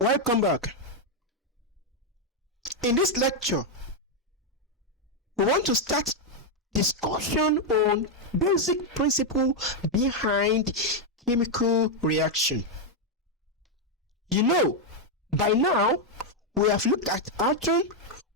Welcome back. In this lecture, we want to start discussion on basic principle behind chemical reaction. You know, by now we have looked at atom.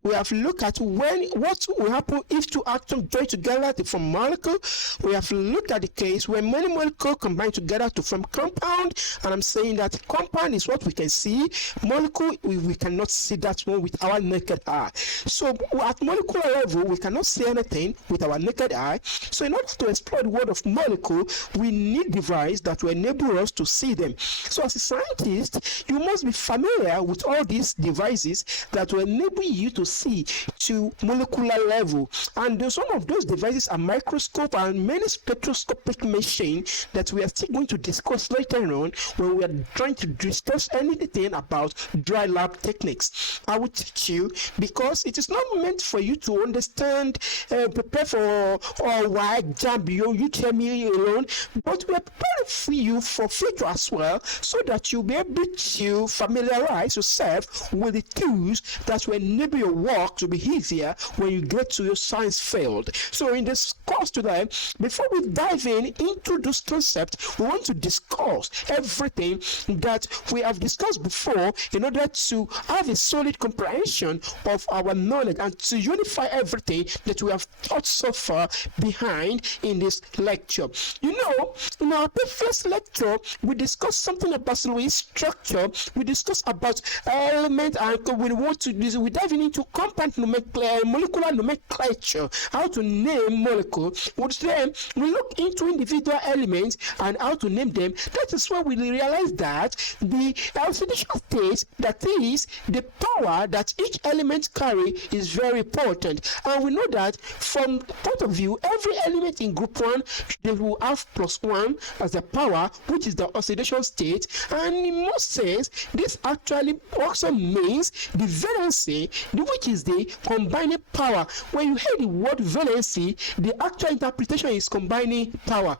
We have looked at what will happen if two atoms join together to form molecule. We have looked at the case where many molecules combine together to form compound, and I'm saying that compound is what we can see. Molecule, we cannot see that one with our naked eye. So at molecular level, we cannot see anything with our naked eye. So in order to explore the world of molecule, we need device that will enable us to see them. So as a scientist, you must be familiar with all these devices that will enable you to see to molecular level, and some of those devices are microscope and many spectroscopic machines that we are still going to discuss later on when we are trying to discuss anything about dry lab techniques. I will teach you because it is not meant for you to understand, prepare for or why exam you tell me alone, but we are preparing for you for future as well, so that you'll be able to familiarize yourself with the tools that will enable your work to be easier when you get to your science field. So in this course today, before we dive into this concept, we want to discuss everything that we have discussed before in order to have a solid comprehension of our knowledge and to unify everything that we have taught so far behind in this lecture. You know, in our previous lecture, we discussed something about Louis structure. We discussed about element, and we dive into compound nomenclature, molecular nomenclature, how to name molecule. Then we look into individual elements and how to name them. That is where we realize that the oxidation state, that is the power that each element carry, is very important. And we know that from the point of view, every element in group 1, they will have +1 as the power, which is the oxidation state. And in most sense, this actually also means the valency, which is the combining power. When you hear the word valency, the actual interpretation is combining power,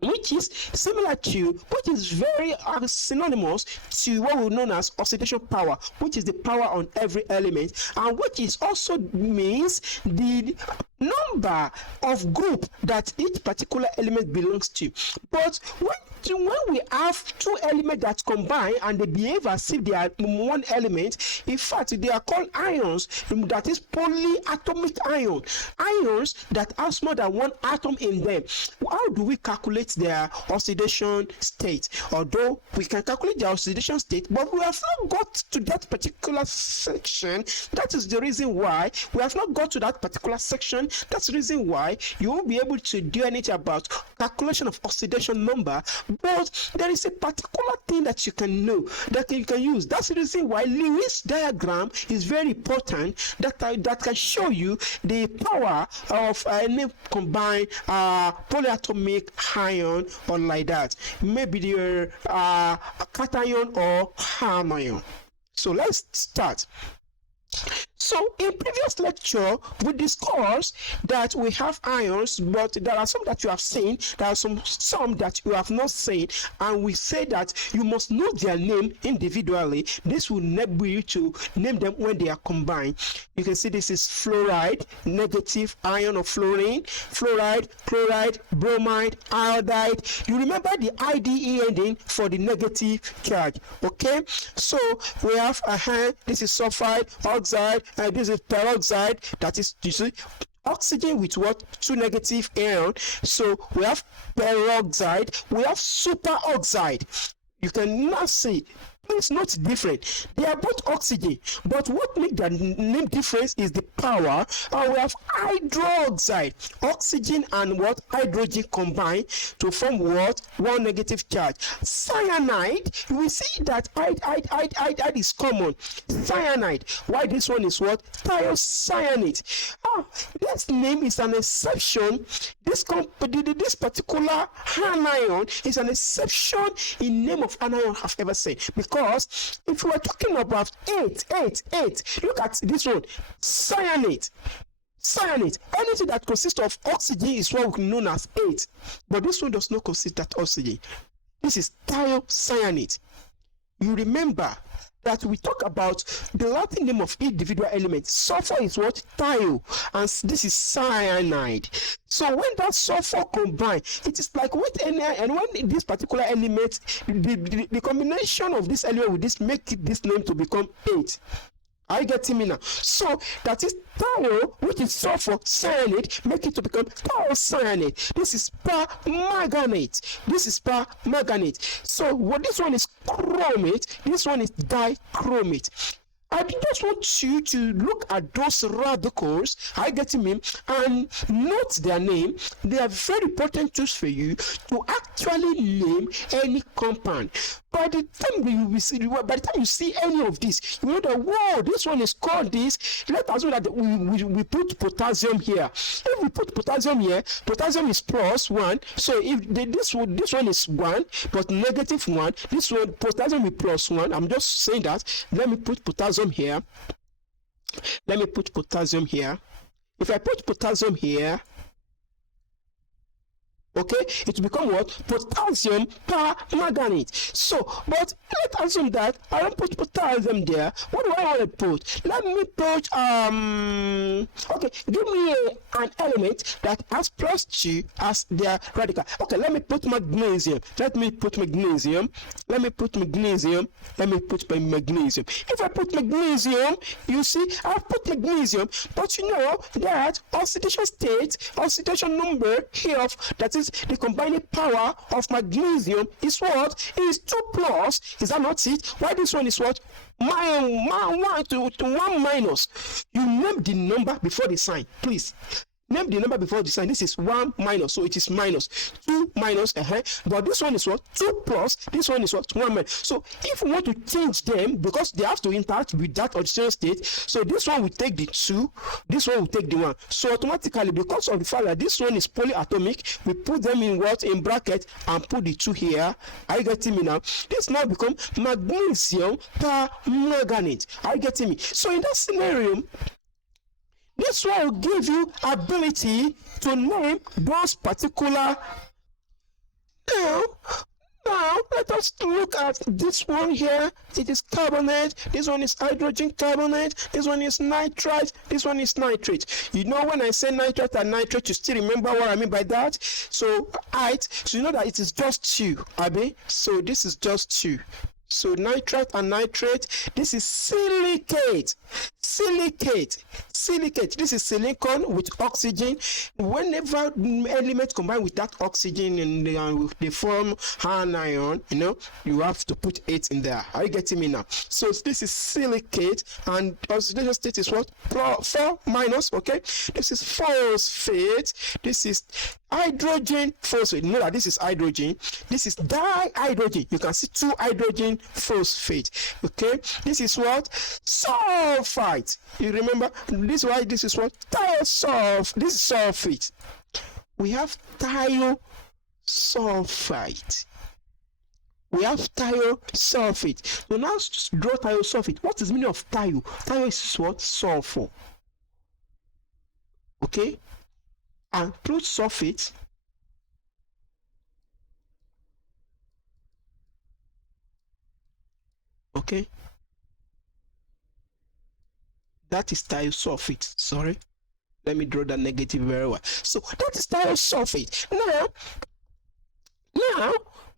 which is similar to, which is very synonymous to what we know as oxidation power, which is the power on every element, and which is also means the number of group that each particular element belongs to. But when we have two elements that combine and they behave as if they are one element, in fact they are called ions, that is polyatomic ions that have more than one atom in them. How do we calculate their oxidation state? Although we can calculate their oxidation state, but we have not got to that particular section. That is the reason why we have not got to that particular section. That's the reason why you won't be able to do anything about calculation of oxidation number. But there is a particular thing that you can know, that you can use. That's the reason why Lewis diagram is very important, that can show you the power of any combined polyatomic ion, or like that. Maybe the cation or anion. So let's start. So in previous lecture, we discussed that we have ions, but there are some that you have seen, there are some that you have not seen, and we say that you must know their name individually. This will enable you to name them when they are combined. You can see this is fluoride, negative ion of fluorine, fluoride, chloride, bromide, iodide. You remember the IDE ending for the negative charge, okay? So we have this is sulfide, oxide, and this is peroxide, that is, you see, oxygen with what? 2 negative ion. So we have peroxide, we have superoxide. You can now see it's not different. They are both oxygen, but what makes the name difference is the power. We have hydroxide, oxygen and what? Hydrogen combine to form what? One negative charge. Cyanide, you will see that iodide is common. Cyanide. Why this one is what? Thiocyanate. This name is an exception. This particular anion is an exception in name of anion I've ever seen. Because if we are talking about 8, look at this one, cyanate. Anything that consists of oxygen is what we know as 8, but this one does not consist of oxygen. This is thiocyanate. you remember that we talk about the Latin name of individual element. Sulfur is what? Thio, and this is cyanide. So when that sulfur combine, it is like with any, and when this particular element, the combination of this element with this make this name to become 8. Are you getting me now? So that is thio, which is sulfur cyanide, make it to become thiocyanate. This is permanganate. This is permanganate. So what this one is chromate, this one is dichromate. I just want you to look at those radicals, are you getting me, and note their name. They are very important tools for you to actually name any compound. By the time you see any of this, you know that, whoa, this one is called this. Let us know that we put potassium here. If we put potassium here, potassium is +1. So if this one is 1 but -1, this one potassium is +1. I'm just saying that. Let me put potassium here. Let me put potassium here. If I put potassium here, okay, it will become what? Potassium permanganate. So, but let's assume that I don't put potassium there. What do I want to put? Let me put okay, give me an element that has +2 as their radical. Okay, let me put magnesium. Let me put magnesium. Let me put magnesium. Let me put magnesium. If I put magnesium, you see, I've put magnesium, but you know that oxidation state, oxidation number here, that is the combining power of magnesium is what? Is 2+. Is that not it? Why this one is what? 1 to 1 minus. You name the number before the sign, please. Name the number before the sign. This is 1 minus, so it is minus. 2 minus, but this one is what? 2+. This one is what? 1 minus. So if we want to change them, because they have to interact with that oxidation state, so this one will take the 2, this one will take the 1. So automatically, because of the fact that this one is polyatomic, we put them in what? In bracket and put the 2 here. Are you getting me now? This now become magnesium permanganate. Are you getting me? So in that scenario, this one will give you ability to name those particular. Now let us look at this one here. It is carbonate. This one is hydrogen carbonate. This one is nitrite. This one is nitrate. You know, when I say nitrate and nitrate, you still remember what I mean by that. So so you know that it is just 2, Abi. So this is just 2. So nitrate and nitrate. This is silicate. This is silicon with oxygen. Whenever elements combine with that oxygen and they form anion, you know, you have to put 8 in there. Are you getting me now? So this is silicate, and oxidation state is what? 4 minus. Okay, this is phosphate. This is hydrogen phosphate. You know that this is hydrogen. This is dihydrogen. You can see 2 hydrogen phosphate. Okay, this is what? Sulfite. You remember this? Why this is what? Thiosulf. This is sulfate. We have thiosulfite. We have thiosulfate. So now draw thiosulfate. What is the meaning of thio? Thio is what? Sulfur. Okay, and put sulfate. Okay, that is thiosulfate. Sorry, let me draw that negative very well. So that is thiosulfate. Now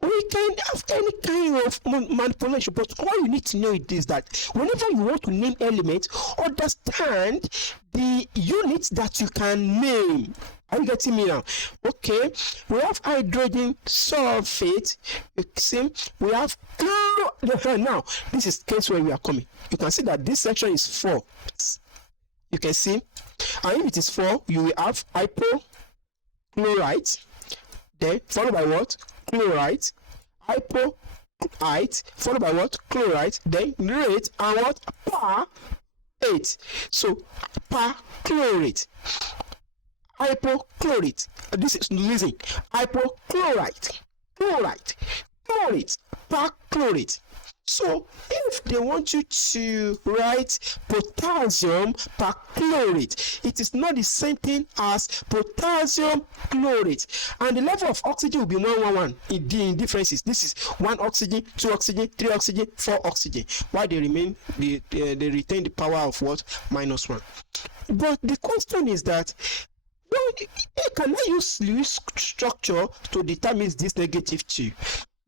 we can have any kind of manipulation, but all you need to know is that whenever you want to name elements, understand the units that you can name. Are you getting me now? Okay, we have hydrogen sulfate. You see, we have now this is case where we are coming. You can see that this section is 4. You can see, and if it is 4, you will have hypochlorite, then followed by what? Chlorite, hypochlorite, followed by what? Chlorite, then rate, and what? Per8. So perchlorate, hypochlorite. This is listen. Hypochlorite, chlorite, perchlorate. So if they want you to write potassium perchlorate, it is not the same thing as potassium chlorate, and the level of oxygen will be 111 in the differences. This is 1 oxygen, 2 oxygen, 3 oxygen, 4 oxygen. Why they retain the power of what? -1. But the question is that, well, can I use structure to determine this negative 2?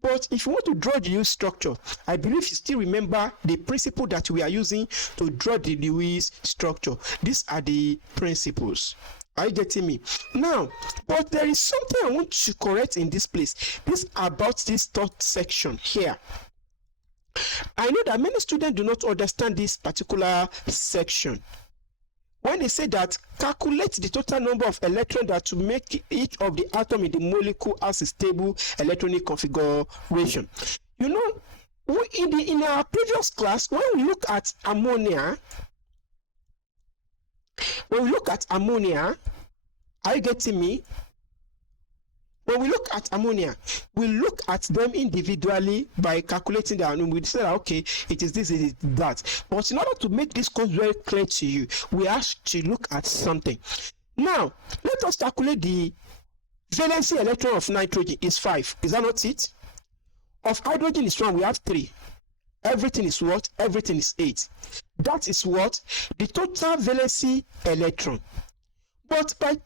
But if you want to draw the Lewis structure, I believe you still remember the principle that we are using to draw the Lewis structure. These are the principles. Are you getting me? Now, but there is something I want to correct in this place. This about this third section here. I know that many students do not understand this particular section. When they say that calculate the total number of electrons that will make each of the atom in the molecule has a stable electronic configuration. You know, in our previous class, when we look at ammonia, are you getting me? When we look at ammonia, we look at them individually by calculating them, and we say that, okay, it is this, it is that. But in order to make this course very clear to you, we have to look at something. Now, let us calculate the valency electron of nitrogen is 5. Is that not it? Of hydrogen is 1. We have 3. Everything is what? Everything is 8. That is what? The total valency electron. But by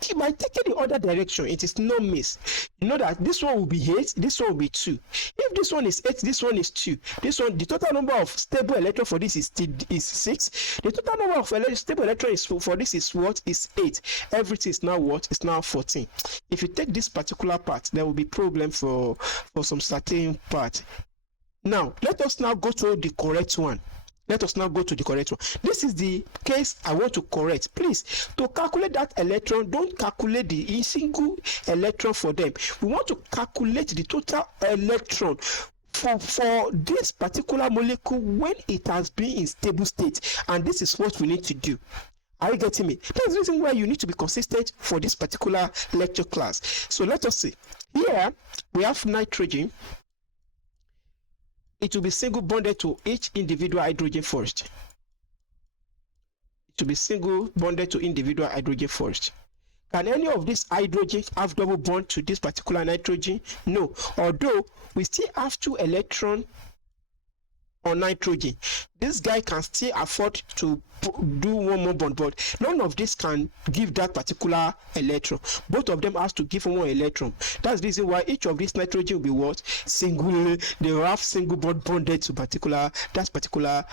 taking the other direction, it is no miss. You know that this one will be 8, this one will be 2. If this one is 8, this one is 2. This one, the total number of stable electrons for this is 6. The total number of stable electrons for this is what? Is 8. Everything is now what? Is now 14. If you take this particular part, there will be problem for some certain part. Now, let us now go to the correct one. This is the case I want to correct. Please, to calculate that electron, don't calculate the single electron for them. We want to calculate the total electron for this particular molecule when it has been in stable state. And this is what we need to do. Are you getting me? That's the reason why you need to be consistent for this particular lecture class. So let us see. Here, we have nitrogen. It will be single bonded to each individual hydrogen first. It will be single bonded to individual hydrogen first. Can any of these hydrogens have double bond to this particular nitrogen? No. Although we still have 2 electrons on nitrogen. This guy can still afford to do one more bond, but none of this can give that particular electron. Both of them has to give one electron. That's the reason why each of these nitrogen will be what? Single. They will have single bond bonded to that particular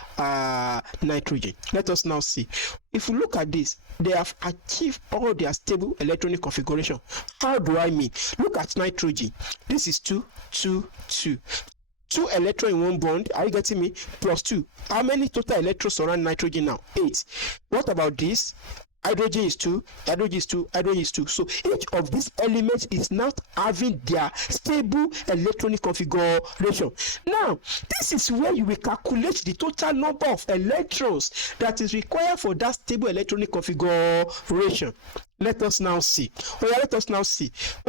nitrogen. Let us now see. If we look at this, they have achieved all their stable electronic configuration. How do I mean? Look at nitrogen. This is 2, 2, 2. 2 electrons in one bond. Are you getting me? Plus 2. How many total electrons surround nitrogen now? 8. What about this? Hydrogen is 2, hydrogen is 2, hydrogen is 2. So each of these elements is not having their stable electronic configuration. Now, this is where you will calculate the total number of electrons that is required for that stable electronic configuration. Let us now see.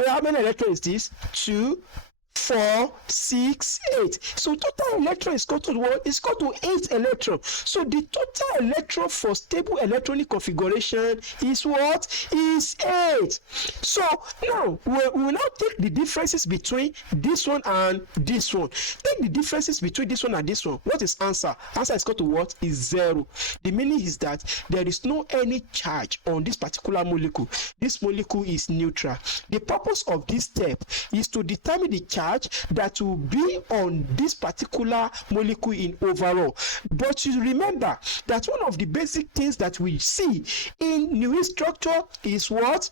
How many electrons is this? 2, 4, 6, 8. So total electron is equal to what? It's equal to 8 electrons. So the total electron for stable electronic configuration is what? Is 8. So now we will now take the differences between this one and this one. Take the differences between this one and this one. What is answer? Answer is equal to what? Is 0. The meaning is that there is no any charge on this particular molecule. This molecule is neutral. The purpose of this step is to determine the charge that will be on this particular molecule in overall. But you remember that one of the basic things that we see in Lewis structure is what?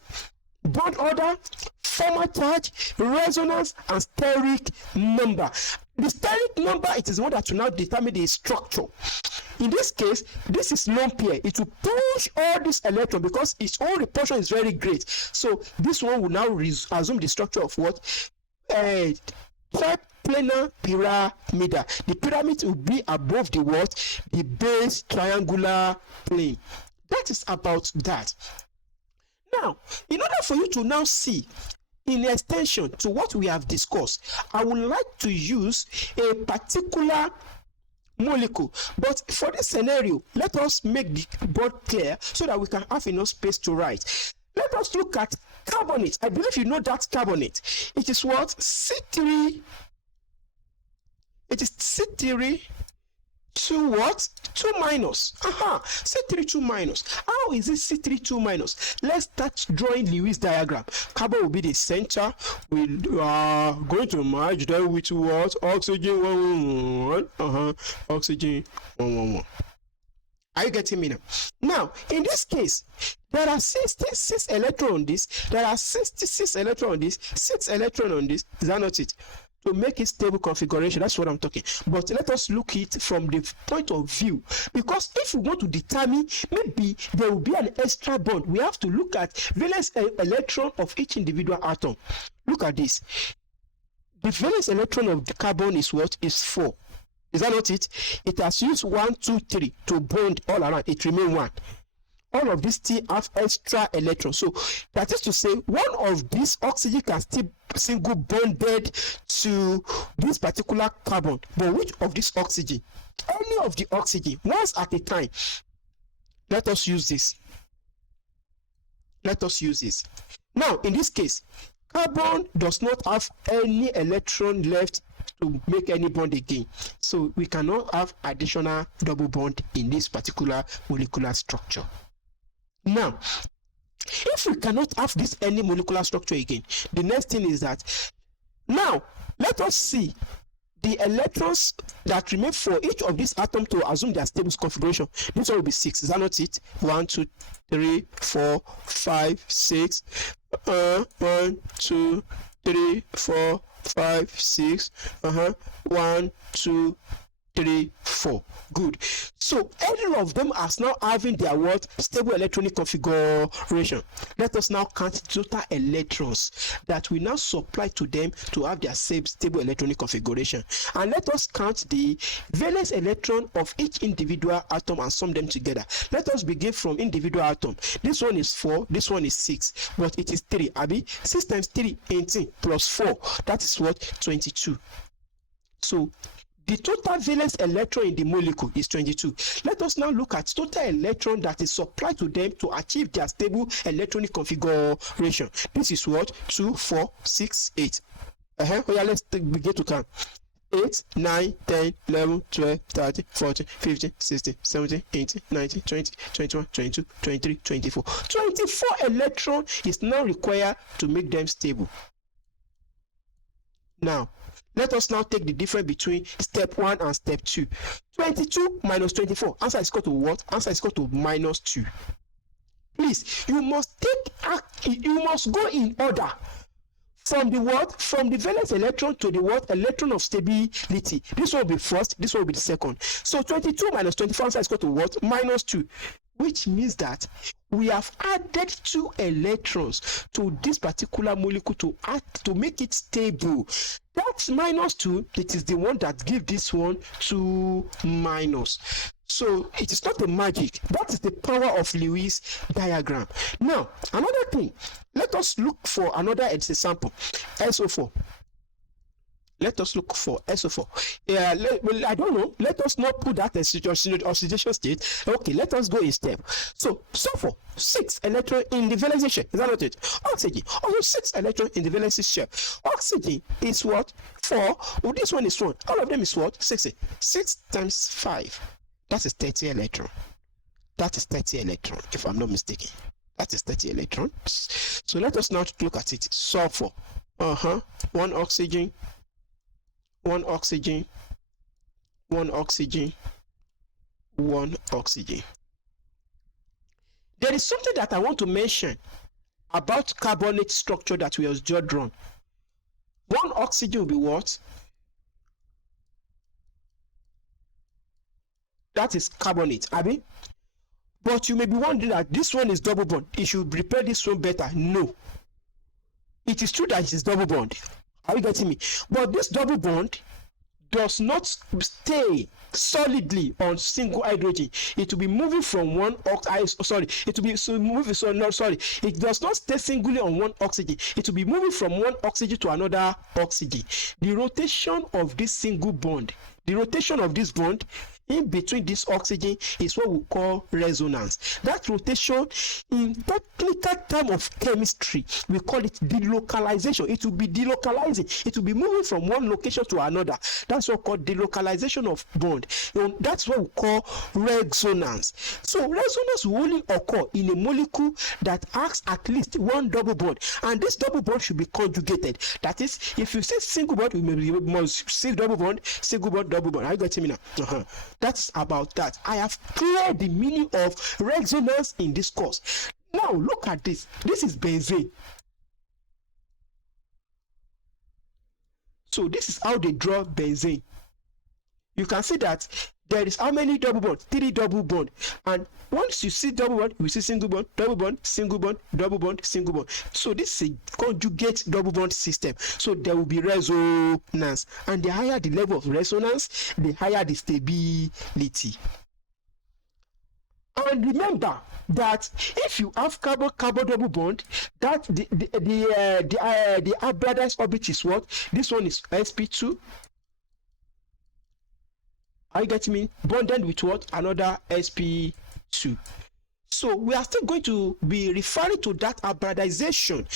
Bond order, formal charge, resonance, and steric number. The steric number, it is one that will now determine the structure. In this case, this is lone pair. It will push all this electron because its own repulsion is very great. So this one will now assume the structure of what? Triplanar pyramid. The pyramid will be above the what? The base triangular plane. That is about that. Now, in order for you to now see in extension to what we have discussed, I would like to use a particular molecule, but for this scenario, let us make the board clear so that we can have enough space to write. Let us look at carbonate. I believe you know that carbonate. It is what? C3. It is C3 2 what? 2 minus. C3 2 minus. How is it C3 2 minus? Let's start drawing Lewis diagram. Carbon will be the center. We are going to merge them with what? Oxygen 111. Oxygen 111. Are you getting me now? Now, in this case, there are 66 electrons on this. There are 66 electrons on this. 6 electrons on this. Is that not it? To make it stable configuration, that's what I'm talking. But let us look it from the point of view, because if we want to determine maybe there will be an extra bond, we have to look at valence electron of each individual atom. Look at this. The valence electron of the carbon is what? Is 4. Is that not it? It has used 1, 2, 3 to bond all around. It remains 1. All of these still have extra electrons. So that is to say, one of these oxygen can still single bonded to this particular carbon. But which of this oxygen? Any of the oxygen, once at a time. Let us use this. Let us use this. Now, in this case, carbon does not have any electron left to make any bond again. So we cannot have additional double bond in this particular molecular structure. Now, if we cannot have this any molecular structure again, the next thing is that now let us see the electrons that remain for each of these atoms to assume their stable configuration. This one will be 6. Is that not it? 1, 2, 3, 4, 5, 6. 1, 2, 3, 4, 5, 6. 1, 2, 3, 4. Good. So any of them are now having their what? Stable electronic configuration. Let us now count total electrons that we now supply to them to have their same stable electronic configuration. And let us count the valence electron of each individual atom and sum them together. Let us begin from individual atom. This one is 4, this one is 6, but it is 3. Abi, 6 times 3, 18, plus 4. That is what? 22. So the total valence electron in the molecule is 22. Let us now look at total electron that is supplied to them to achieve their stable electronic configuration. This is what? 2, 4, 6, 8. Oh yeah, let's begin to count. 8, 9, 10, 11, 12, 13, 14, 15, 16, 17, 18, 19, 20, 21, 22, 23, 24. 24 electron is now required to make them stable. Now, let us now take the difference between step 1 and step 2. 22 minus 24. Answer is equal to what? Answer is equal to minus 2. Please, you must go in order. From the what? From the valence electron to the what? Electron of stability. This one will be first, this one will be the second. So 22 minus 24 answer is equal to what? Minus 2. Which means that we have added 2 electrons to this particular molecule to make it stable. That's minus 2. It is the one that gives this one 2 minus. So it is not a magic. That is the power of Lewis diagram. Now, another thing. Let us look for another example. SO4. Let us look for SO4. Well, I don't know. Let us not put that as oxidation state. Okay, let us go in step. So, sulfur, 6 electrons in the valence shell. Is that not it? Oxygen, also 6 electrons in the valence shell. Oxygen is what? 4. Well, this one is 1. All of them is what? 60. 6 times 5. That is 30 electron. That is 30 electron, if I'm not mistaken. That is 30 electrons. So let us now look at it. Sulfur. 1 oxygen. 1 oxygen, 1 oxygen, 1 oxygen. There is something that I want to mention about carbonate structure that we have just drawn. 1 oxygen will be what? That is carbonate, Abi. But you may be wondering that this one is double bond. It should prepare this one better. No. It is true that it is double bond. Are you getting me? But this double bond does not stay solidly on single hydrogen. It will be moving from one oxygen. It will be it does not stay singly on one oxygen. It will be moving from one oxygen to another oxygen. The rotation of this single bond, the rotation of this bond in between this oxygen is what we call resonance. That rotation, in technical term of chemistry, we call it delocalization. It will be delocalizing. It will be moving from one location to another. That's what we call delocalization of bond. That's what we call resonance. So resonance will only occur in a molecule that has at least one double bond, and this double bond should be conjugated. That is, if you say single bond, you must say double bond, single bond, double bond. Are you getting me now? That's about that. I have cleared the meaning of resonance in this course. Now look at this. This is benzene. So this is how they draw benzene. You can see that there is how many double bonds? 3 double bonds. And once you see double bond, you see single bond, double bond, single bond, double bond, single bond. So this is a conjugate double bond system. So there will be resonance. And the higher the level of resonance, the higher the stability. And remember that if you have carbon double bond, that the hybridized orbit is what? This one is sp2. Are you getting me? Bonded with what? Another sp2. So we are still going to be referring to that hybridization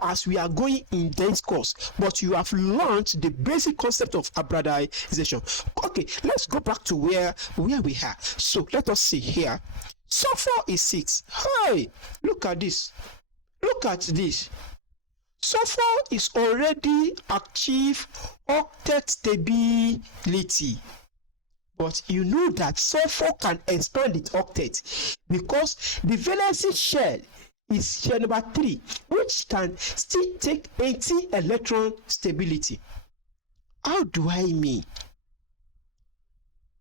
as we are going in this course, but you have learned the basic concept of hybridization. Okay, let's go back to where we are. So let us see here. Sulfur is 6. Hey, look at this. Look at this. Sulfur is already achieved octet stability. But you know that sulfur can expand its octet because the valency shell is shell number 3, which can still take 80 electron stability. How do I mean?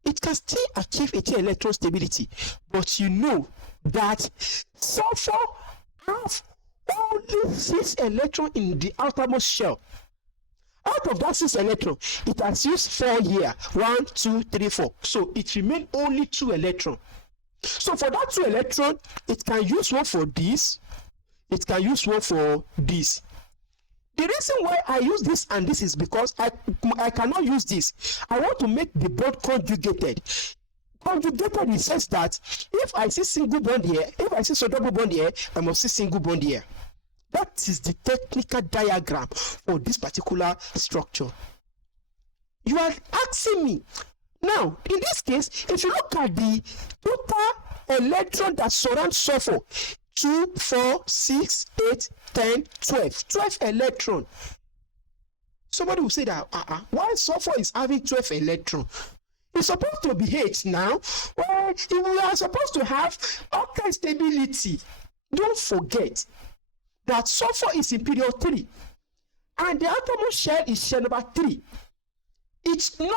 It can still achieve 80 electron stability, but you know that sulfur has only 6 electrons in the outermost shell. Out of that 6 electrons, it has used 4 here. 1, 2, 3, 4. So it remains only 2 electrons. So for that 2 electrons, it can use one for this. It can use one for this. The reason why I use this and this is because I cannot use this. I want to make the bond conjugated. Conjugated in the sense that if I see single bond here, if I see double bond here, I must see single bond here. That is the technical diagram for this particular structure. You are asking me. Now, in this case, if you look at the total electron that surrounds sulfur, 2, 4, 6, 8, 10, 12. 12 electrons. Somebody will say that, why sulfur is having 12 electrons? It's supposed to be H now. Well, we are supposed to have octet stability. Don't forget that sulfur is in period 3 and the outermost shell is shell number 3. Its normal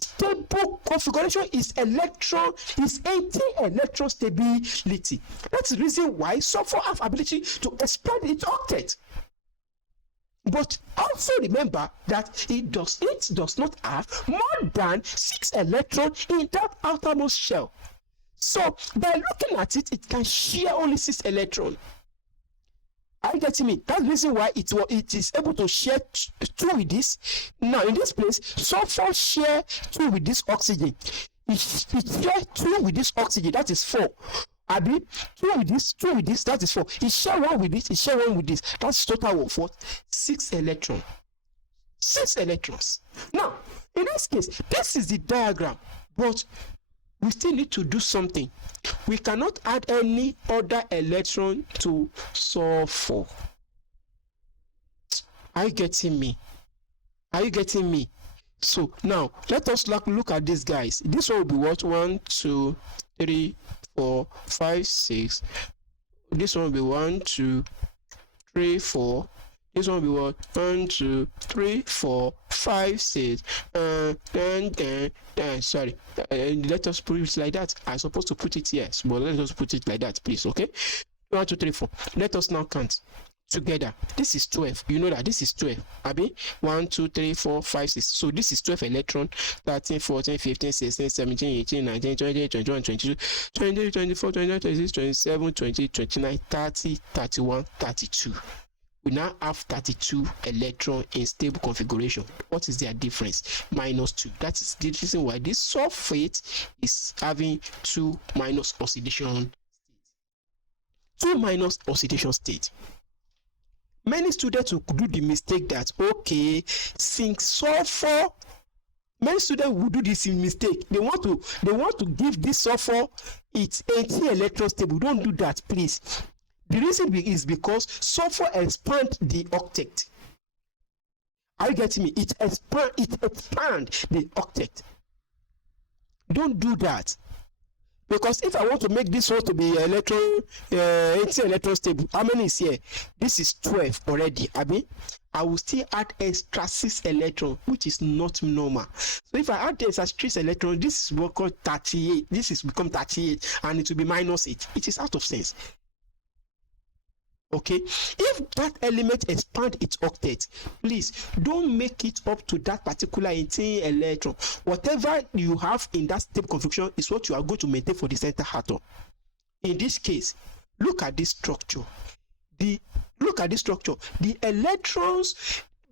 stable configuration is 80 electron stability. That's the reason why sulfur have ability to expand its octet. But also remember that it does not have more than 6 electrons in that outermost shell. So by looking at it, it can share only 6 electrons. Are you getting me? That's the reason why it is able to share 2 with this. Now in this place, sulfur share 2 with this oxygen. It share 2 with this oxygen. That is 4. Abi, 2 with this, that is 4. It share 1 with this, it share 1 with this. That's total of what? 6 electrons. 6 electrons. Now, in this case, this is the diagram, but we still need to do something. We cannot add any other electron to sulfur. Are you getting me? Are you getting me? So now let us look at these guys. This one will be what? 1, 2, 3, 4, 5, 6. This one will be 1, 2, 3, 4. This one will be what? 1, 2, 3, 4, 5, 6. Sorry. Let us put it like that. I'm supposed to put it here, but let us put it like that, please. Okay. 1, 2, 3, 4. Let us now count. together. This is 12. You know that this is 12. Abi 1, 2, 3, 4, 5, 6. So this is 12 electron. 13, 14, 15, 16, 17, 18, 19, 20, 21, 22, 23, 24, 25, 26, 27, 28, 29, 30, 31, 32. We now have 32 electrons in stable configuration. What is their difference? -2. That is the reason why this sulfate is having 2 minus oxidation state. Many students will do the mistake that, okay, zinc sulfur. Many students will do this mistake. They want to give this sulfur its 80 electron stable. Don't do that, please. The reason is because sulfur expands the octet. Are you getting me? It expands the octet. Don't do that. Because if I want to make this one to be 80 electron stable, how many is here? This is 12 already. I will still add extra 6 electrons, which is not normal. So if I add the extra 6 electrons, this is what called 38. This is become 38, and it will be -8. It is out of sense. Okay, if that element expand its octet, please don't make it up to that particular 18 electron. Whatever you have in that stable configuration is what you are going to maintain for the center atom. In this case, look at this structure. The electrons,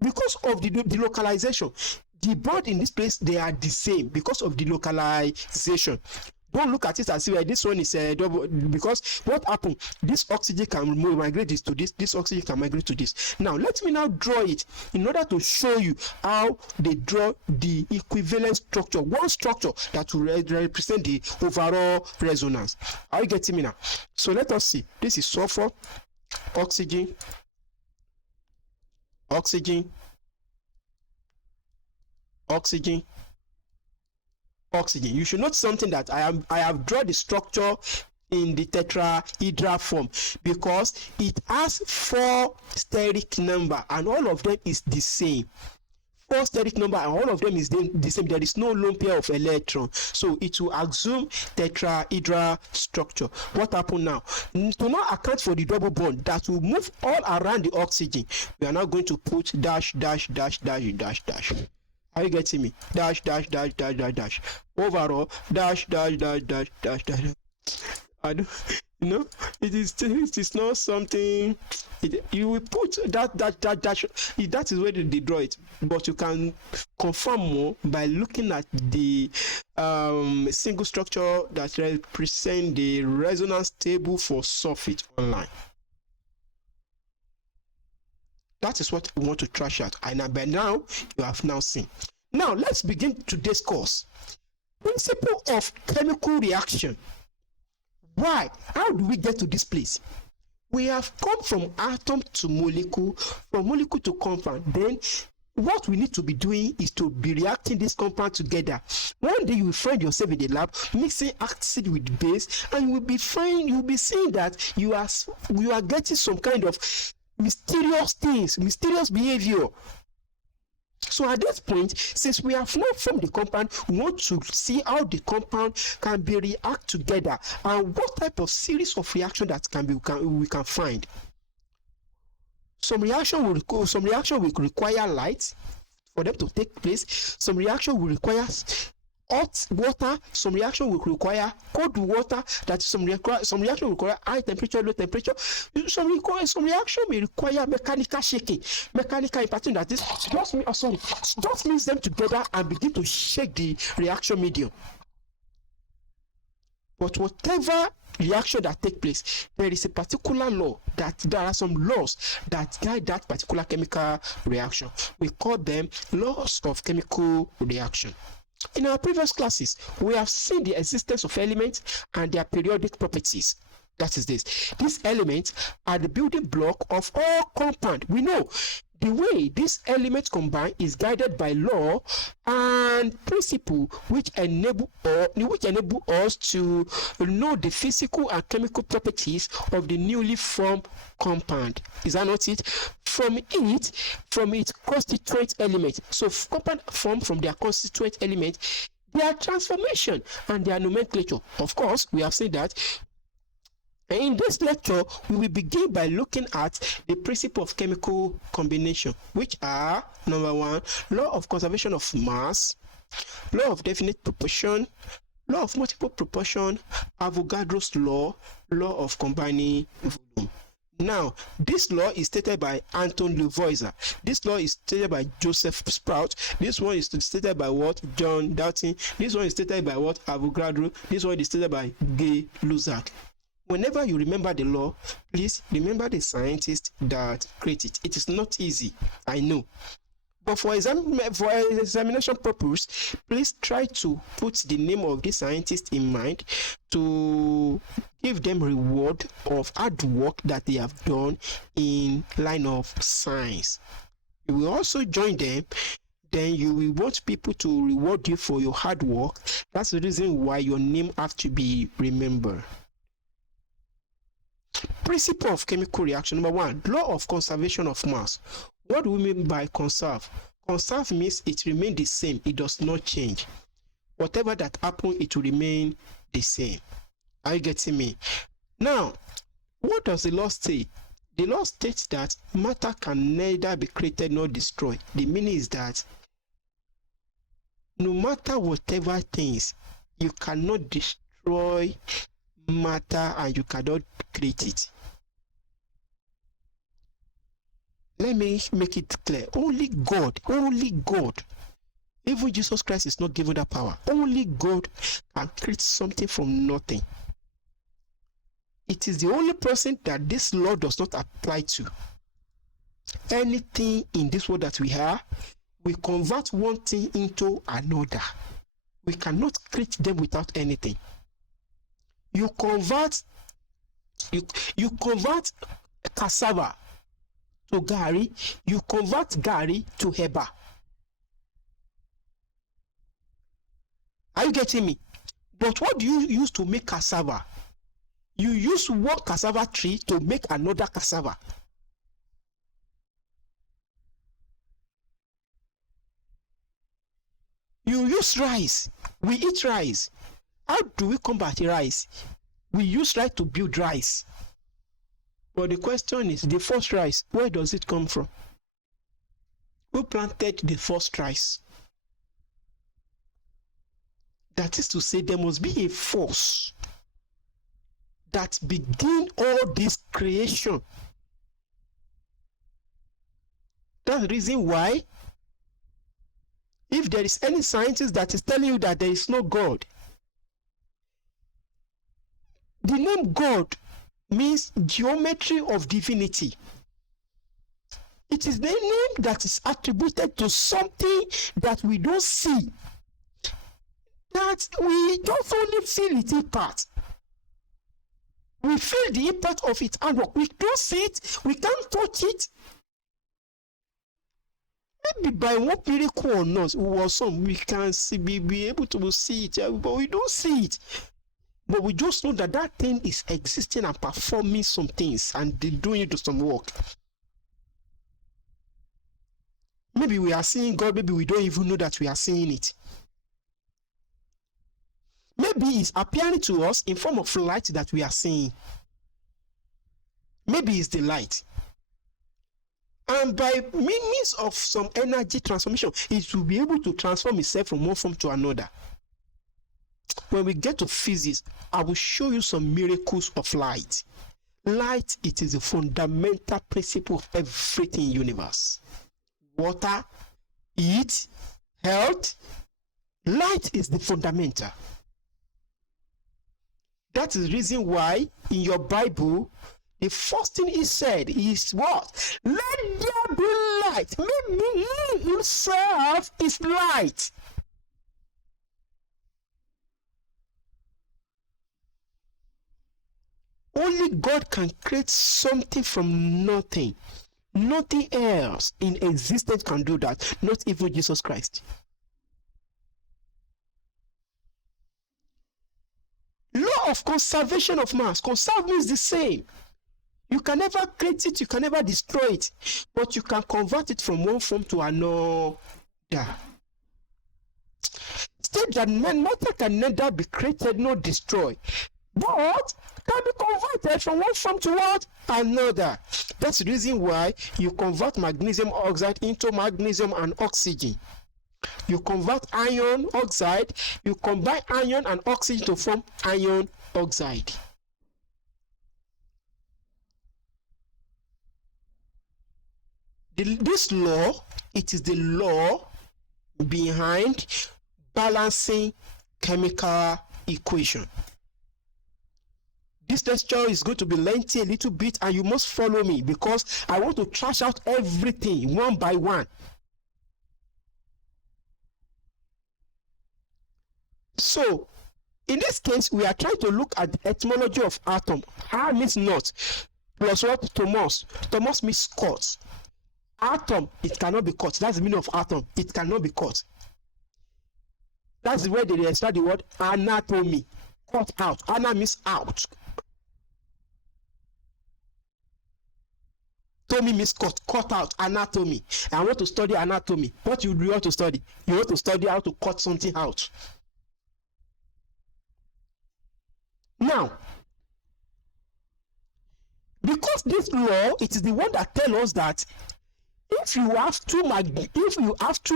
because of the localization, the bond in this place, they are the same because of the localization. Don't look at it as if this one is a double, because what happened? This oxygen can migrate this to this. This oxygen can migrate to this. Now let me now draw it in order to show you how they draw the equivalent structure. One structure that will represent the overall resonance. Are you getting me now? So let us see. This is sulfur, oxygen, oxygen, oxygen, oxygen. You should note something, that I have drawn the structure in the tetrahedral form because it has 4 steric number and all of them is the same. 4 steric number and all of them is the same. There is no lone pair of electron, so it will assume tetrahedral structure. What happened now? To now account for the double bond that will move all around the oxygen, we are now going to put dash dash dash dash dash dash. Are you getting me? Dash dash dash dash dash dash. Overall dash dash dash dash dash dash. I don't, it is not something. You will put that dash. That is where they draw it, but you can confirm more by looking at the single structure that represent the resonance table for sulfate online. That is what we want to trash out. And by now, you have now seen. Now, let's begin today's course. Principle of chemical reaction. Why? How do we get to this place? We have come from atom to molecule, from molecule to compound. Then, what we need to be doing is to be reacting this compound together. One day you will find yourself in the lab mixing acid with base, and you will be seeing that you are getting some kind of mysterious things, mysterious behavior. So at this point, since we have not formed the compound, we want to see how the compound can be react together and what type of series of reaction that we can find. Some reaction will require light for them to take place. Some reaction will require hot water. Some reaction will require cold water. That some reaction will require high temperature, low temperature. Some reaction may require mechanical shaking, mechanical impacting. That is just mix them together and begin to shake the reaction medium. But whatever reaction that takes place, there is a particular law, that there are some laws that guide that particular chemical reaction. We call them laws of chemical reaction. In our previous classes, we have seen the existence of elements and their periodic properties. That is this. These elements are the building block of all compound. We know the way these elements combine is guided by law and principle which enable us to know the physical and chemical properties of the newly formed compound. Is that not it? From its constituent element. So compound formed from their constituent element, their transformation and their nomenclature. Of course, we have seen that And in this lecture, we will begin by looking at the principle of chemical combination, which are number 1, law of conservation of mass, law of definite proportion, law of multiple proportion, Avogadro's law, law of combining volume. Now, this law is stated by Anton Lavoisier. This law is stated by Joseph Sprout. This one is stated by what? John Dalton. This one is stated by what? Avogadro. This one is stated by Gay-Lussac. Whenever you remember the law, please remember the scientist that created it. It is not easy, I know. But for examination purpose, please try to put the name of the scientist in mind to give them reward of hard work that they have done in line of science. You will also join them, then you will want people to reward you for your hard work. That's the reason why your name has to be remembered. Principle of chemical reaction. Number 1, law of conservation of mass. What do we mean by conserve? Conserve means it remains the same. It does not change. Whatever that happens, it will remain the same. Are you getting me? Now, what does the law say? The law states that matter can neither be created nor destroyed. The meaning is that no matter whatever things, you cannot destroy matter and you cannot create it. Let me make it clear. Only God, even Jesus Christ is not given that power. Only God can create something from nothing. It is the only person that this law does not apply to. Anything in this world that we have, we convert one thing into another. We cannot create them without anything. You convert cassava to gari, you convert gari to heba. Are you getting me? But what do you use to make cassava? You use one cassava tree to make another cassava. You use rice. We eat rice. How do we combat rice? We use rice to build rice. But the question is, the first rice, where does it come from? Who planted the first rice? That is to say, there must be a force that begin all this creation. That's the reason why, if there is any scientist that is telling you that there is no God, the name God means geometry of divinity. It is the name that is attributed to something that we don't see, that we don't only feel it impact. We feel the impact of its handwork. We don't see it, we can't touch it. Maybe by one miracle or not, or some we can see, be able to see it, but we don't see it. But we just know that that thing is existing and performing some things and doing it to some work. Maybe we are seeing God, maybe we don't even know that we are seeing it. Maybe it's appearing to us in form of light that we are seeing. Maybe it's the light. And by means of some energy transformation, it will be able to transform itself from one form to another. When we get to physics, I will show you some miracles of light. Light, it is a fundamental principle of everything in the universe. Water, heat, health, light is the fundamental. That is the reason why in your Bible, the first thing he said is what? Let there be light. Maybe he himself is light. Only God can create something from nothing. Nothing else in existence can do that, not even Jesus Christ. Law of conservation of mass. Conserve means the same. You can never create it, you can never destroy it, but you can convert it from one form to another. State that matter can neither be created nor destroyed. but can be converted from one form to what? Another. That's the reason why you convert magnesium oxide into magnesium and oxygen. You convert iron oxide, you combine iron and oxygen to form iron oxide. This law, it is the law behind balancing chemical equation. This lecture is going to be lengthy a little bit, and you must follow me because I want to trash out everything one by one. So, in this case, we are trying to look at the etymology of atom. A means not, plus what? Tomos. Tomos means cut. Atom, it cannot be cut. That's the meaning of atom. It cannot be cut. That's where they start the word anatomy. Cut out. Ana means out. Tomy means cut out. Anatomy. I want to study anatomy. What you want to study? You want to study how to cut something out. Now, because this law, it is the one that tells us that if you have two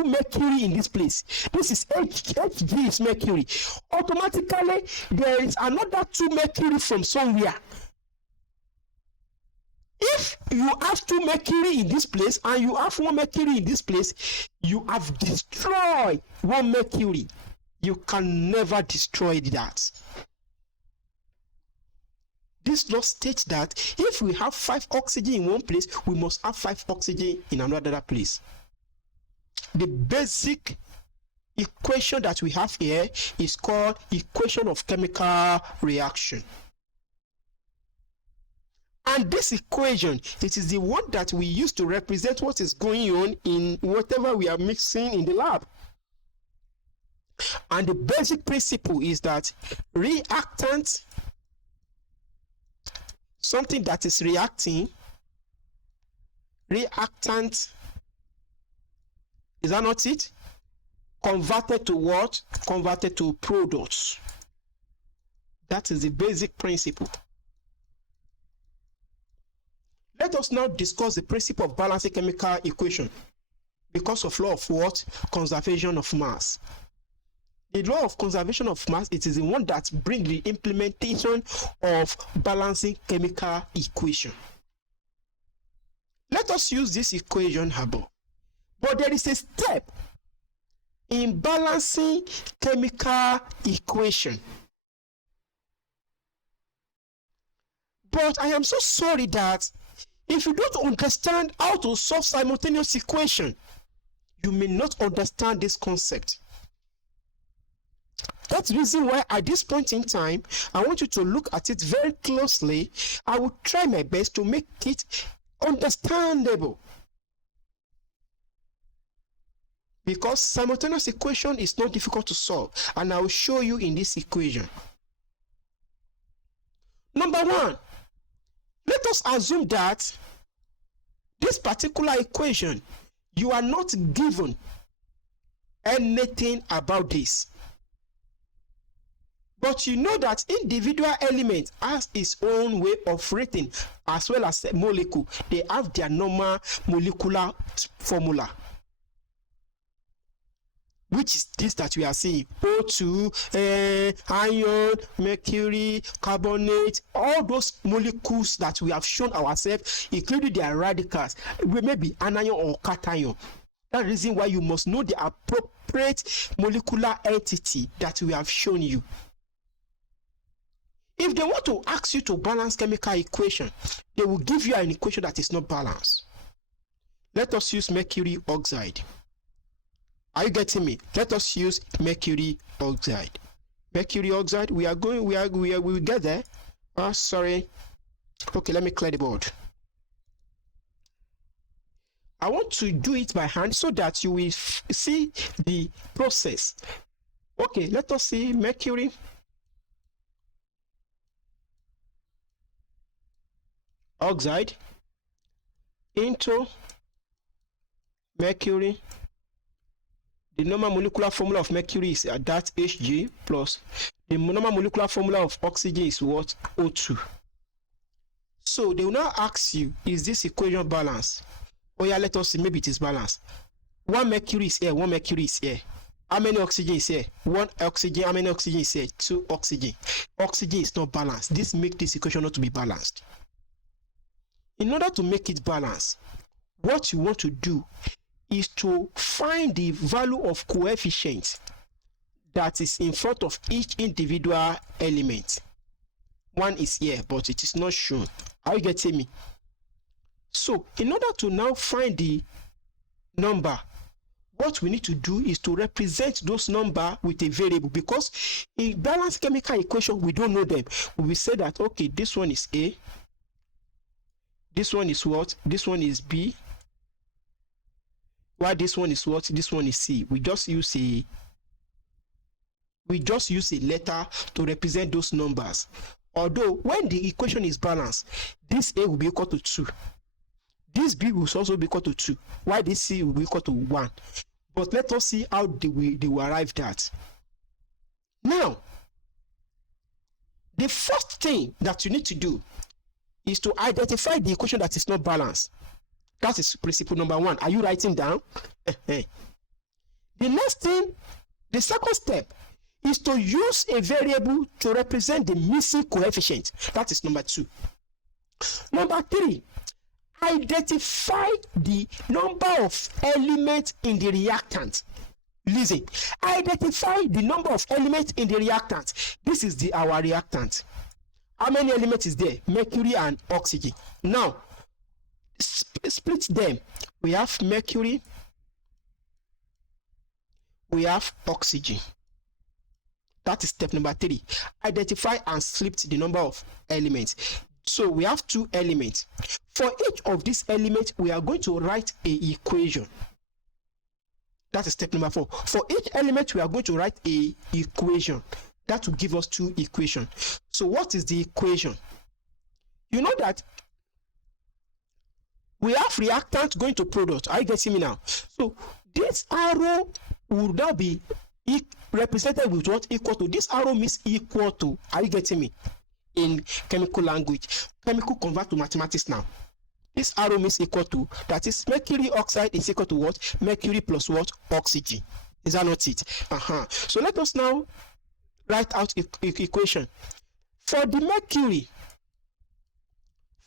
mercury in this place, this is Hg is mercury, automatically there is another 2 mercury from somewhere. If you have 2 mercury in this place and you have 1 mercury in this place, you have destroyed 1 mercury. You can never destroy that. This law states that if we have 5 oxygen in one place, we must have 5 oxygen in another place. The basic equation that we have here is called equation of chemical reaction. And this equation, it is the one that we use to represent what is going on in whatever we are mixing in the lab. And the basic principle is that reactant, something that is reacting, reactant, is that not it? Converted to what? Converted to products. That is the basic principle. Let us now discuss the principle of balancing chemical equation because of law of what? Conservation of mass. The law of conservation of mass, it is the one that brings the implementation of balancing chemical equation. Let us use this equation above. But there is a step in balancing chemical equation. But I am so sorry that if you don't understand how to solve simultaneous equation, you may not understand this concept. That's the reason why at this point in time, I want you to look at it very closely. I will try my best to make it understandable. Because simultaneous equation is not difficult to solve, and I will show you in this equation. Number 1, let us assume that this particular equation, you are not given anything about this. But you know that individual element has its own way of writing, as well as the molecule. They have their normal molecular formula, which is this that we are seeing: O2, iron, mercury, carbonate, all those molecules that we have shown ourselves, including their radicals, maybe anion or cation. That's the reason why you must know the appropriate molecular entity that we have shown you. If they want to ask you to balance chemical equation, they will give you an equation that is not balanced. Let us use mercury oxide. Are you getting me? Let us use mercury oxide. Mercury oxide, we will get there. Sorry. Okay, let me clear the board. I want to do it by hand so that you will see the process. Okay, let us see mercury oxide into mercury. The normal molecular formula of mercury is that Hg plus The normal molecular formula of oxygen is what? O2. So they will now ask you, is this equation balanced? Oh yeah, let us see, maybe it is balanced. 1 mercury is here, 1 mercury is here. How many oxygen is here? 1 oxygen. How many oxygen is here? 2 oxygen. Oxygen is not balanced. This makes this equation not to be balanced. In order to make it balanced, what you want to do is to find the value of coefficient that is in front of each individual element. 1 is here, but it is not shown. Are you getting me? So, in order to now find the number, what we need to do is to represent those numbers with a variable, because in balanced chemical equation, we don't know them. We will say that, okay, this one is A, this one is what? This one is B, while this one is what? This one is C. We just use a letter to represent those numbers. Although when the equation is balanced, this A will be equal to 2. This B will also be equal to 2, while this C will be equal to 1. But let us see how they will arrive at. Now, the first thing that you need to do is to identify the equation that is not balanced. That is principle number 1. Are you writing down? The next thing, the second step, is to use a variable to represent the missing coefficient. That is number 2. Number 3, identify the number of elements in the reactant. Listen, identify the number of elements in the reactant. This is our reactant. How many elements is there? Mercury and oxygen. Now, split them. We have mercury, we have oxygen. That is step number 3. Identify and split the number of elements. So we have 2 elements. For each of these elements, we are going to write an equation. That is step number 4. For each element, we are going to write an equation. That will give us 2 equations. So what is the equation? You know that we have reactant going to product. Are you getting me now? So this arrow will now be represented with what? Equal to. This arrow means equal to. Are you getting me? In chemical language, chemical convert to mathematics now. This arrow means equal to. That is, mercury oxide is equal to what? Mercury plus what? Oxygen. Is that not it? So let us now write out equation for the mercury.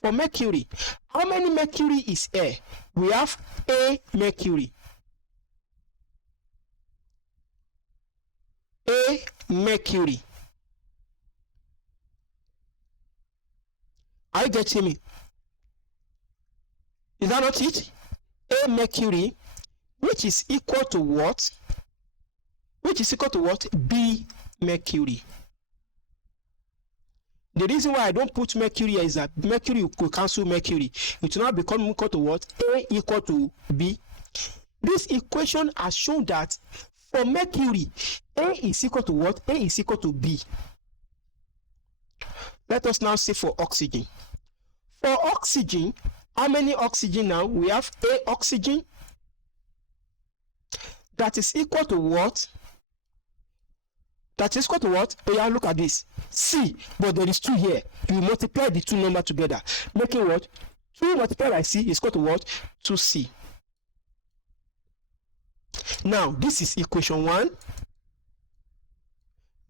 For mercury, how many mercury is here? We have A mercury. A mercury. Are you getting me? Is that not it? A mercury, which is equal to what? Which is equal to what? B mercury. The reason why I don't put mercury is that mercury will cancel mercury. It will now become equal to what? A equal to B. This equation has shown that for mercury, A is equal to what? A is equal to B. Let us now see for oxygen. For oxygen, how many oxygen now? We have A oxygen. That is equal to what? That is equal to what? Oh yeah, look at this. C, but there is 2 here. You multiply the 2 numbers together, making what? 2 multiplied by C is equal to what? 2C. Now, this is equation 1.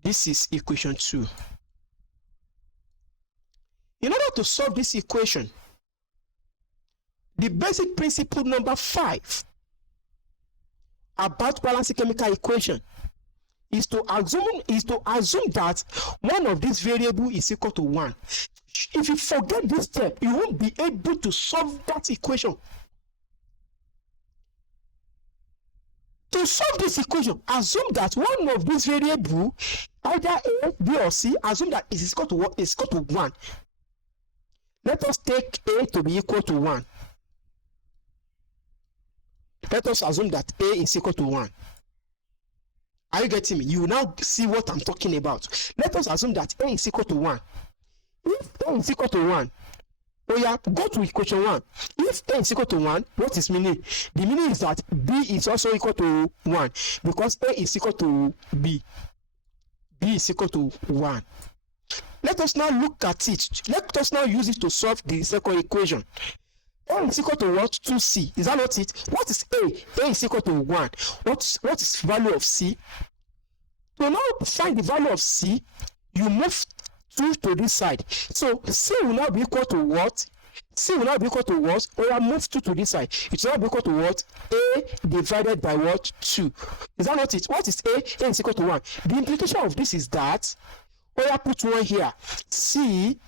This is equation 2. In order to solve this equation, the basic principle number 5 about balancing chemical equation is to assume that one of these variables is equal to 1. If you forget this step, you won't be able to solve that equation. To solve this equation, assume that one of these variables, either A, B, or C, assume that it is equal to what? Is equal to 1. Let us take A to be equal to 1. Let us assume that A is equal to 1. Are you getting me? You will now see what I'm talking about. Let us assume that A is equal to 1. If A is equal to 1, oh yeah, go to equation 1. If A is equal to 1, what is meaning? The meaning is that B is also equal to 1 because A is equal to B. B is equal to 1. Let us now look at it. Let us now use it to solve the second equation. A is equal to what? 2C. Is that not it? What is A? A is equal to 1. What is value of C? To now find the value of C, you move 2 to this side. So C will now be equal to what? C will now be equal to what? Or move 2 to this side. It will now be equal to what? A divided by what? 2. Is that not it? What is A? A is equal to 1. The implication of this is that, or I put 1 here. C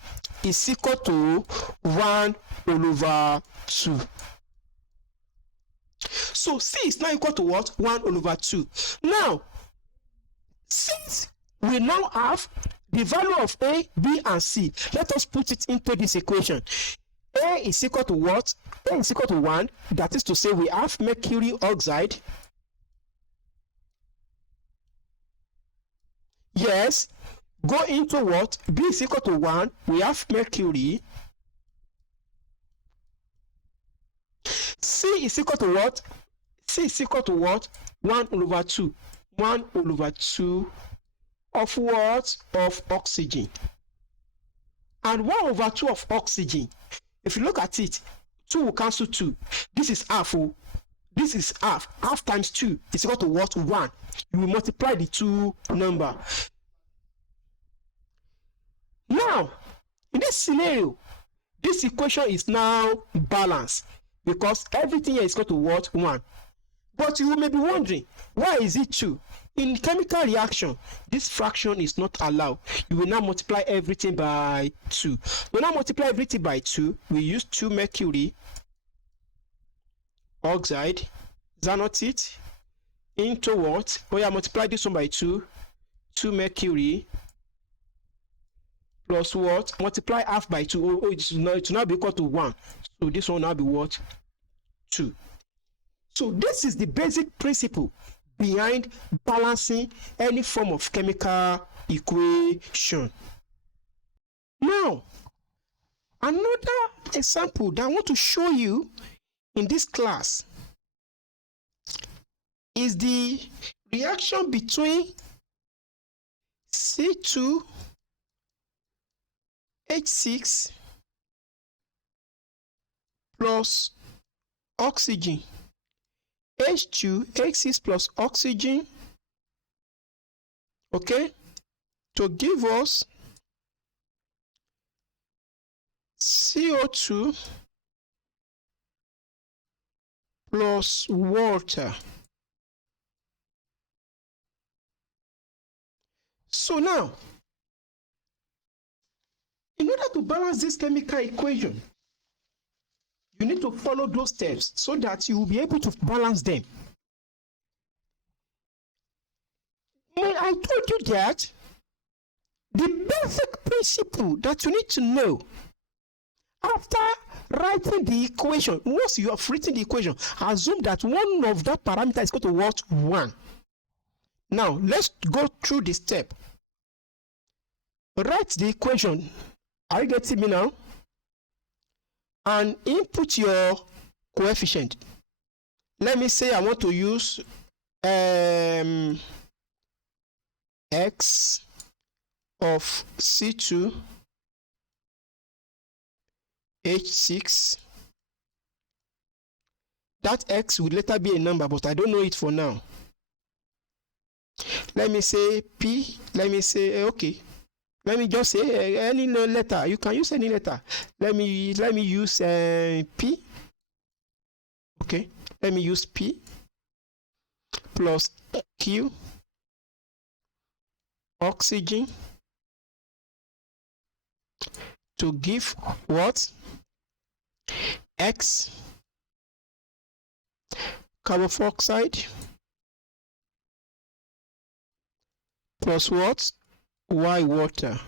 is equal to 1 all over 2. So C is now equal to what? 1 all over 2. Now, since we now have the value of A, B, and C, let us put it into this equation. A is equal to what? A is equal to 1. That is to say, we have mercury oxide. Yes. Go into what? B is equal to 1. We have mercury. C is equal to what? C is equal to what? 1 over 2. 1 over 2 of what? Of oxygen. And 1 over 2 of oxygen. If you look at it, 2 will cancel 2. This is half. This is half. Half times 2 is equal to what? 1. You will multiply the two number. Now, in this scenario, this equation is now balanced because everything here is equal to what? 1. But you may be wondering, why is it 2? In chemical reaction, this fraction is not allowed. You will now multiply everything by 2. We now multiply everything by 2. We use 2 mercury oxide. Is that not it? Into what? Oh yeah, multiply this one by 2. 2 mercury plus what? Multiply half by 2. Oh, it will now be equal to 1. So this one will now be what? 2. So this is the basic principle behind balancing any form of chemical equation. Now, another example that I want to show you in this class is the reaction between C2H6 plus oxygen. H2H6 plus oxygen, okay, to give us CO2 plus water. So now, in order to balance this chemical equation, you need to follow those steps so that you will be able to balance them. I told you that the basic principle that you need to know after writing the equation, once you have written the equation, assume that one of that parameter is equal to what? 1. Now, let's go through the step. Write the equation. Are you getting me now? And input your coefficient. Let me say I want to use x of C2H6. That x will later be a number, but I don't know it for now. Let me say P. Let me say okay. Let me just say any letter. You can use any letter. Let me use P. Okay. Let me use P plus Q, oxygen, to give what? X, carbon dioxide, plus what? Y, water.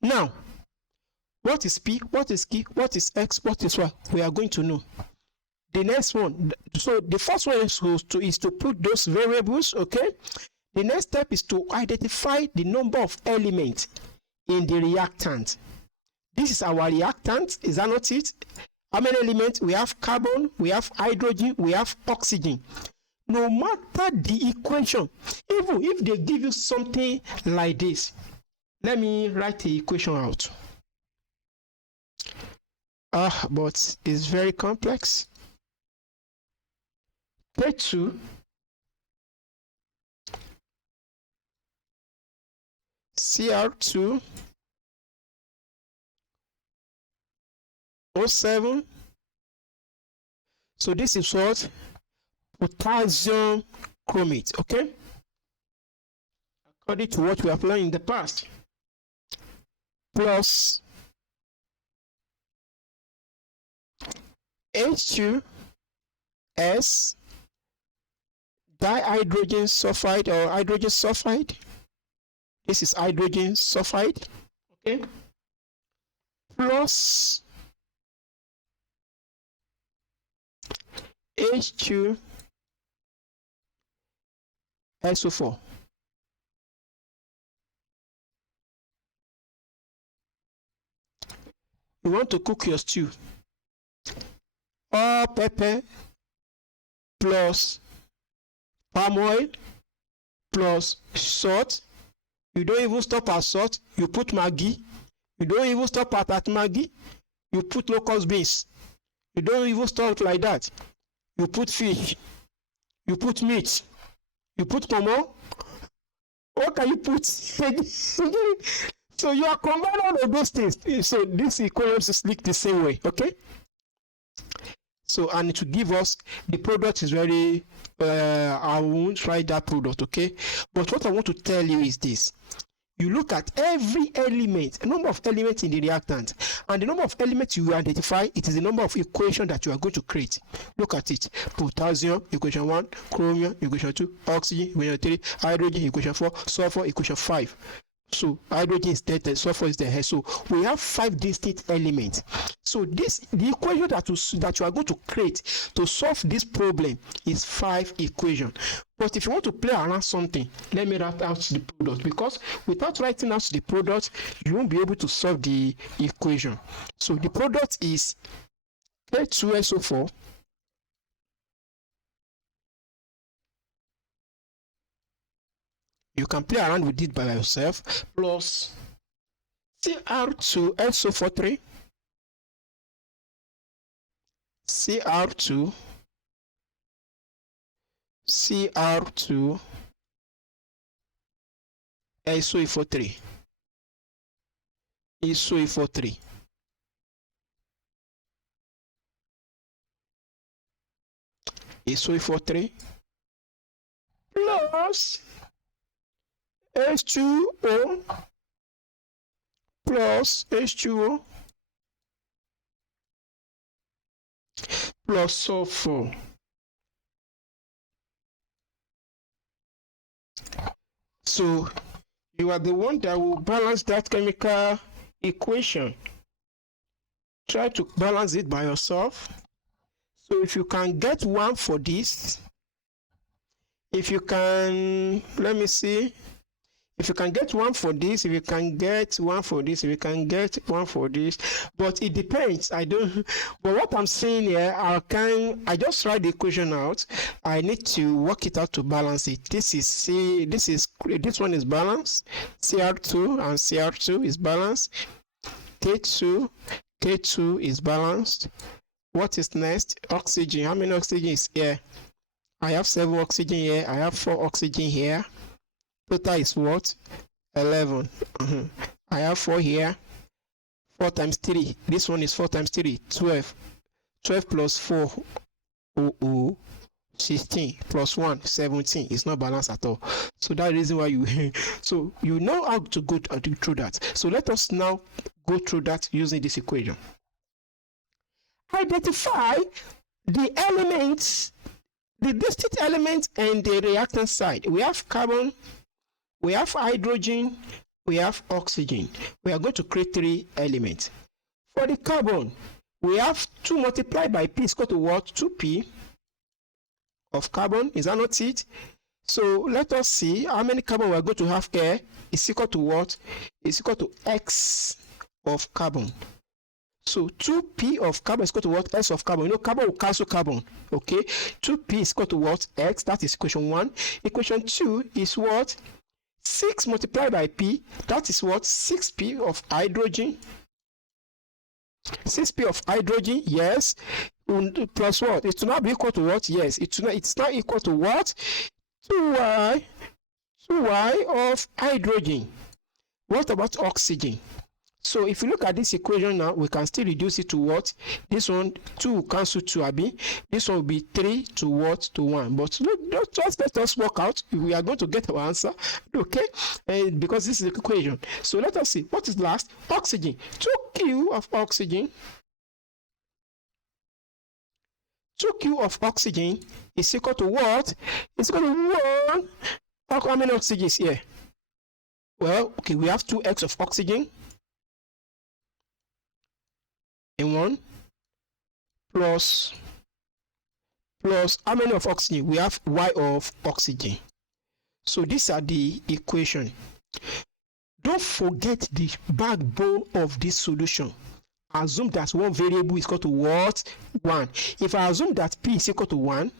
Now, what is P? What is Q? What is X? What is Y? We are going to know. The next one, so the first one is to put those variables, okay? The next step is to identify the number of elements in the reactant. This is our reactant, is that not it? how many elements? We have carbon, we have hydrogen, we have oxygen. No matter the equation, even if they give you something like this, let me write the equation out. But it's very complex. K2 Cr2 O7. So this is what? Potassium chromate, okay? According to what we have learned in the past. Plus H2S dihydrogen sulfide or hydrogen sulfide. This is hydrogen sulfide, okay? Plus H2SO4. You want to cook your stew. All pepper plus palm oil plus salt. You don't even stop at salt. You put Maggi. You don't even stop at Maggi. You put locust beans. You don't even stop like that. You put fish. You put meat. You put pomo. What can you put? So you are combining all of those things. So this equation is linked the same way, okay? So, and to give us the product is very, I won't write that product, okay? But what I want to tell you is this. You look at every element, a number of elements in the reactant, and the number of elements you identify, it is the number of equations that you are going to create. Look at it. Potassium, equation 1, chromium, equation 2, oxygen, equation 3, hydrogen, equation 4, sulfur, equation 5. So hydrogen is there, sulfur is there. So we have 5 distinct elements. So the equation that you are going to create to solve this problem is 5 equations. But if you want to play around something, let me write out the product, because without writing out the product, you won't be able to solve the equation. So the product is K2SO4 you can play around with it by yourself, plus Cr2SO43 Cr2 SO43 SO43 SO43 plus H2O plus H2O plus sulfur. So you are the one that will balance that chemical equation. Try to balance it by yourself. So if you can get 1 for this, if you can, let me see. If you can get 1 for this, if you can get 1 for this, if you can get 1 for this, but it depends. I don't. But what I'm saying here, I just write the equation out. I need to work it out to balance it. This one is balanced. Cr2 and Cr2 is balanced. K2 is balanced. What is next? Oxygen. How many oxygen is here? I have 7 oxygen here. I have 4 oxygen here. Total is what? 11. I have 4 here. 4 times 3. This one is 4 times 3. 12. 12 plus 4. 16 plus 1. 17. It's not balanced at all. So that's the reason why you... So you know how to go through that. So let us now go through that using this equation. Identify the elements, the distinct elements and the reactant side. We have carbon, we have hydrogen, we have oxygen. We are going to create 3 elements. For the carbon, we have 2 multiplied by P is equal to what? 2P of carbon. Is that not it? So let us see how many carbon we are going to have here. Is equal to what? Is equal to X of carbon. So 2p of carbon is equal to what? S of carbon. You know, carbon will cancel carbon. Okay. 2p is equal to what? X. That is equation 1. Equation 2 is what? 6 multiplied by p. That is what? 6p of hydrogen. 6p of hydrogen, yes. Plus what? It will not be equal to what? Yes. It's not equal to what? 2y of hydrogen. What about oxygen? So if you look at this equation now, we can still reduce it to what? This one, 2 will cancel 2, abi. This one will be 3 to what? To 1. But just let us work out. We are going to get our answer, okay? Because this is the equation. So let us see. What is last? Oxygen. 2q of oxygen. 2q of oxygen is equal to what? It's equal to 1. How many oxygens here? Well, okay, we have 2x of oxygen. In 1 plus how many of oxygen? We have y of oxygen. So these are the equation. Don't forget the backbone of this solution. Assume that one variable is equal to what? 1. If I assume that p is equal to 1,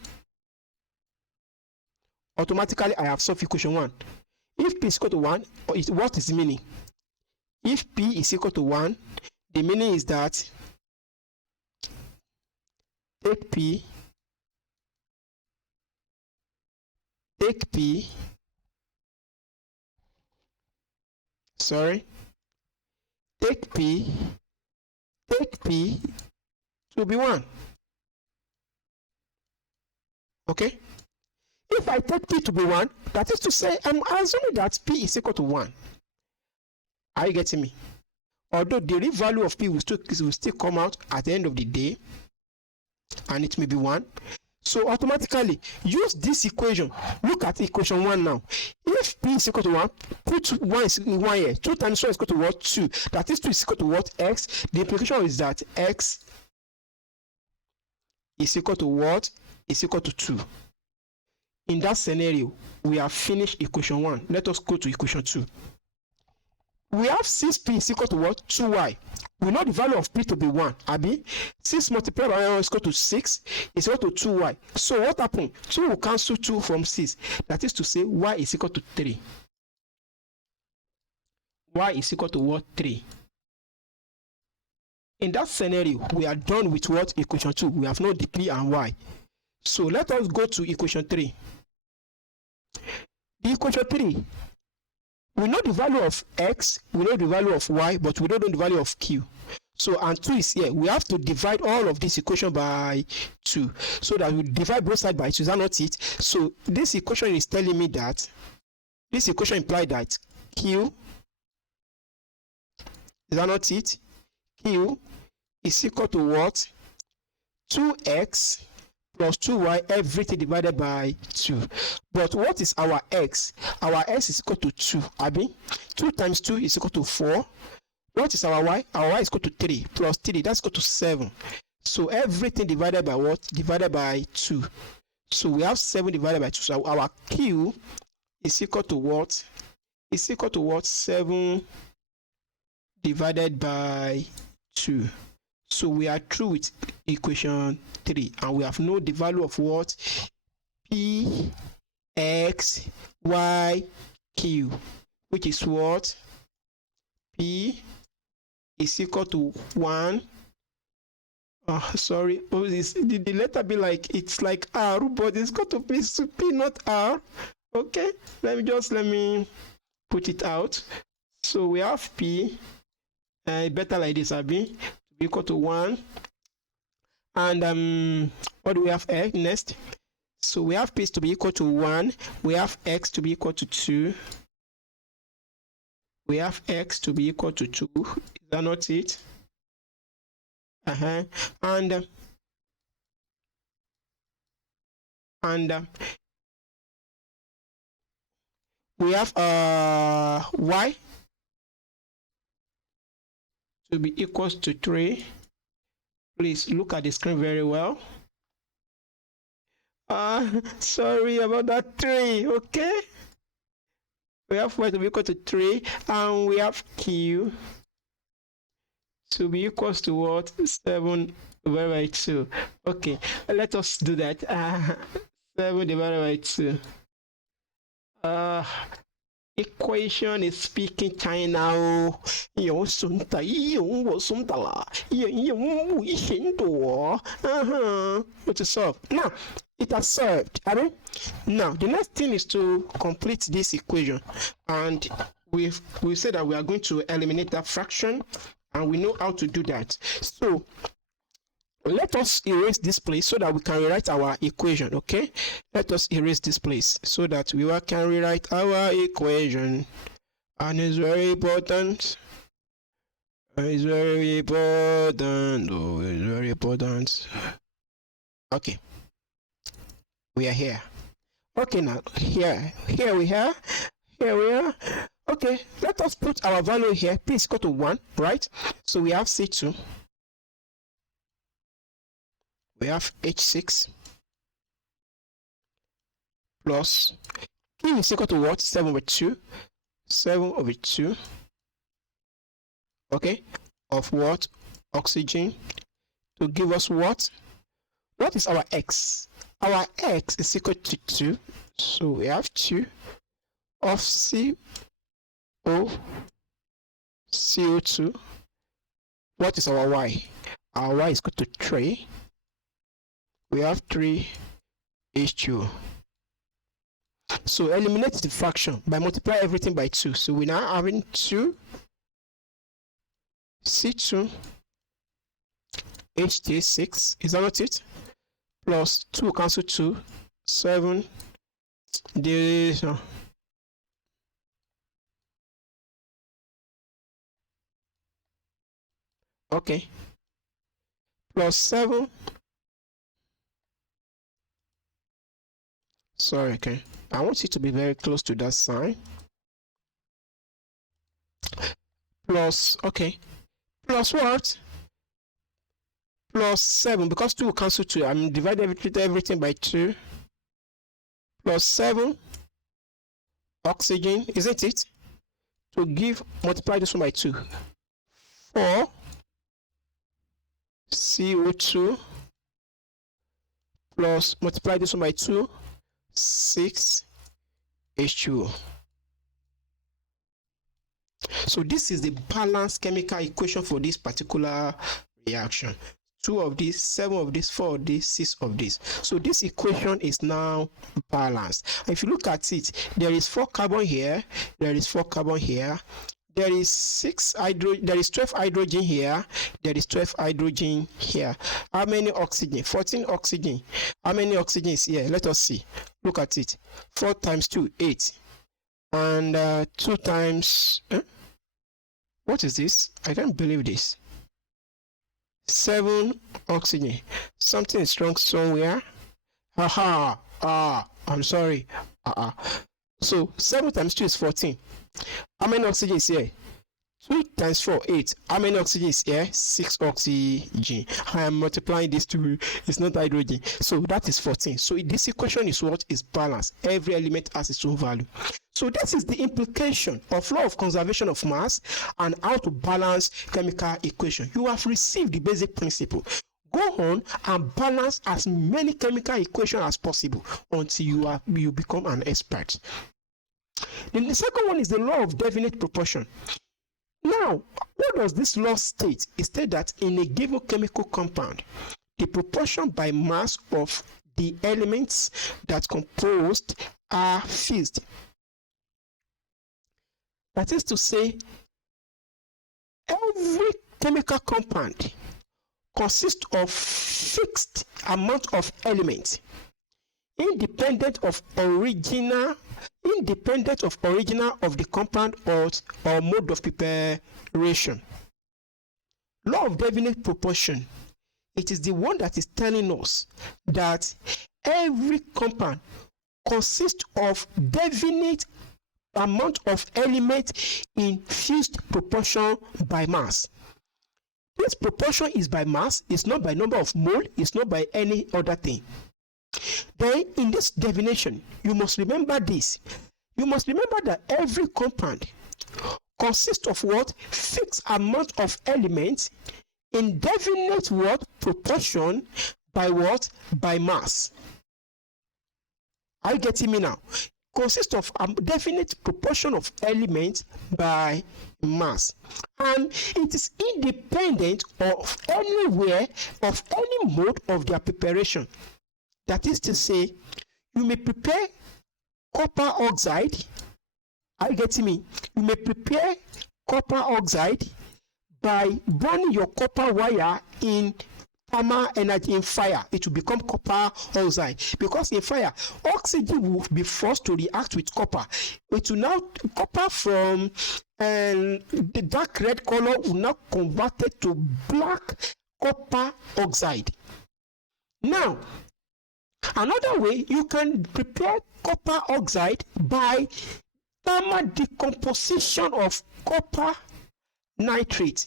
automatically I have solved equation 1. If p is equal to 1, what is the meaning? If p is equal to 1, the meaning is that take p to be 1. Okay? If I take p to be 1, that is to say I'm assuming that p is equal to 1. Are you getting me? Although the real value of p will still come out at the end of the day, and it may be 1. So automatically use this equation. Look at equation 1 now. If p is equal to 1, put 1 is in 1 here. 2 times 1 is equal to what? 2. That is 2 is equal to what? X. The implication is that x is equal to what? Is equal to 2. In that scenario, we have finished equation 1. Let us go to equation 2. We have 6p is equal to what? 2y. We know the value of p to be 1. Abi, 6 multiplied by 1 is equal to 6 is equal to 2y. So what happened? 2 will cancel 2 from 6. That is to say y is equal to 3. Y is equal to what? 3. In that scenario, we are done with what? Equation 2. We have known the p and y. So let us go to equation 3. The equation 3. We know the value of x, we know the value of y, but we don't know the value of q. So, and 2 is here. We have to divide all of this equation by 2. So that we divide both sides by 2. Is that not it? So, this equation is telling me that, this equation implies that q, is that not it? Q is equal to what? 2x plus 2y, everything divided by 2. But what is our x? Our x is equal to 2. Abi, 2 times 2 is equal to 4. What is our y? Our y is equal to 3 plus 3. That's equal to 7. So everything divided by what? Divided by 2. So we have 7 divided by 2. So our q is equal to what? Is equal to what? 7 divided by 2. So we are through with equation 3, and we have known the value of what? P, X, Y, Q, which is what? P is equal to 1. Sorry, the letter be like, it's like R, but it's got to be P, not R. Okay, let me put it out. So we have P, better like this, Abi, be equal to 1. And what do we have next? So we have p to be equal to 1. We have x to be equal to 2. We have x to be equal to 2. Is that not it? And we have y to be equals to 3. Please look at the screen very well. Sorry about that 3, okay? We have y to be equal to 3, and we have q to be equals to what? 7 divided by 2. Okay, let us do that. 7 divided by 2. Equation is speaking China. What to solve? Now, it has solved. Now, the next thing is to complete this equation. And we said that we are going to eliminate that fraction. And we know how to do that. So, let us erase this place so that we can rewrite our equation, okay? Let us erase this place so that we can rewrite our equation. And it's very important. It's very important. Oh, it's very important. Okay. We are here. Okay, now, here we are. Here we are. Okay, let us put our value here. P is equal to 1, right? So we have C2. We have H6 plus Q is equal to what? 7 over 2. 7 over 2. Okay. Of what? Oxygen. To give us what? What is our X? Our X is equal to 2. So we have 2 of CO2. What is our Y? Our Y is equal to 3. We have 3 H2O. So eliminate the fraction by multiply everything by 2. So we now having 2 C2 HJ6. Is that not it? Plus 2 cancel 2. 7 division. Okay. Plus 7. Sorry, okay. I want you to be very close to that sign. Plus, okay. Plus what? Plus 7, because 2 will cancel 2. I'm dividing everything by 2. Plus 7. Oxygen, isn't it? To multiply this one by 2. 4. CO2. Plus, multiply this one by 2. 6 H2O. So this is the balanced chemical equation for this particular reaction. 2 of this, 7 of this, 4 of this, 6 of this. So this equation is now balanced. If you look at it, there is 4 carbon here, there is 4 carbon here, there is 12 hydrogen here, there is 12 hydrogen here. How many oxygen? 14 oxygen. How many oxygen is here? Let us see. Look at it. 4 times 2, 8. And 2 times... What is this? I can't believe this. 7 oxygen. Something is wrong somewhere. I'm sorry. So 7 times 2 is 14. How many oxygen is here? 2 times 4, 8. How many oxygen is here? 6 oxygen. I am multiplying this to, it's not hydrogen. So that is 14. So this equation is what is balanced. Every element has its own value. So this is the implication of law of conservation of mass and how to balance chemical equation. You have received the basic principle. Go on and balance as many chemical equations as possible until you become an expert. Then the second one is the law of definite proportion. Now, what does this law state? It states that in a given chemical compound, the proportion by mass of the elements that composed are fixed. That is to say, every chemical compound consists of fixed amount of elements, independent of origin of the compound or mode of preparation. Law of definite proportion. It is the one that is telling us that every compound consists of definite amount of elements in fixed proportion by mass. This proportion is by mass, it's not by number of mole, it's not by any other thing. Then in this definition, you must remember this. You must remember that every compound consists of what? Fixed amount of elements in definite what? Proportion by what? By mass. Are you getting me now? Consists of a definite proportion of elements by mass, and it is independent of anywhere of any mode of their preparation. That is to say, you may prepare copper oxide. Are you getting me? You may prepare copper oxide by burning your copper wire in thermal energy. In fire, it will become copper oxide, because in fire, oxygen will be forced to react with copper. It will now, copper from the dark red color will now convert it to black copper oxide. Now, another way you can prepare copper oxide by thermal decomposition of copper nitrate.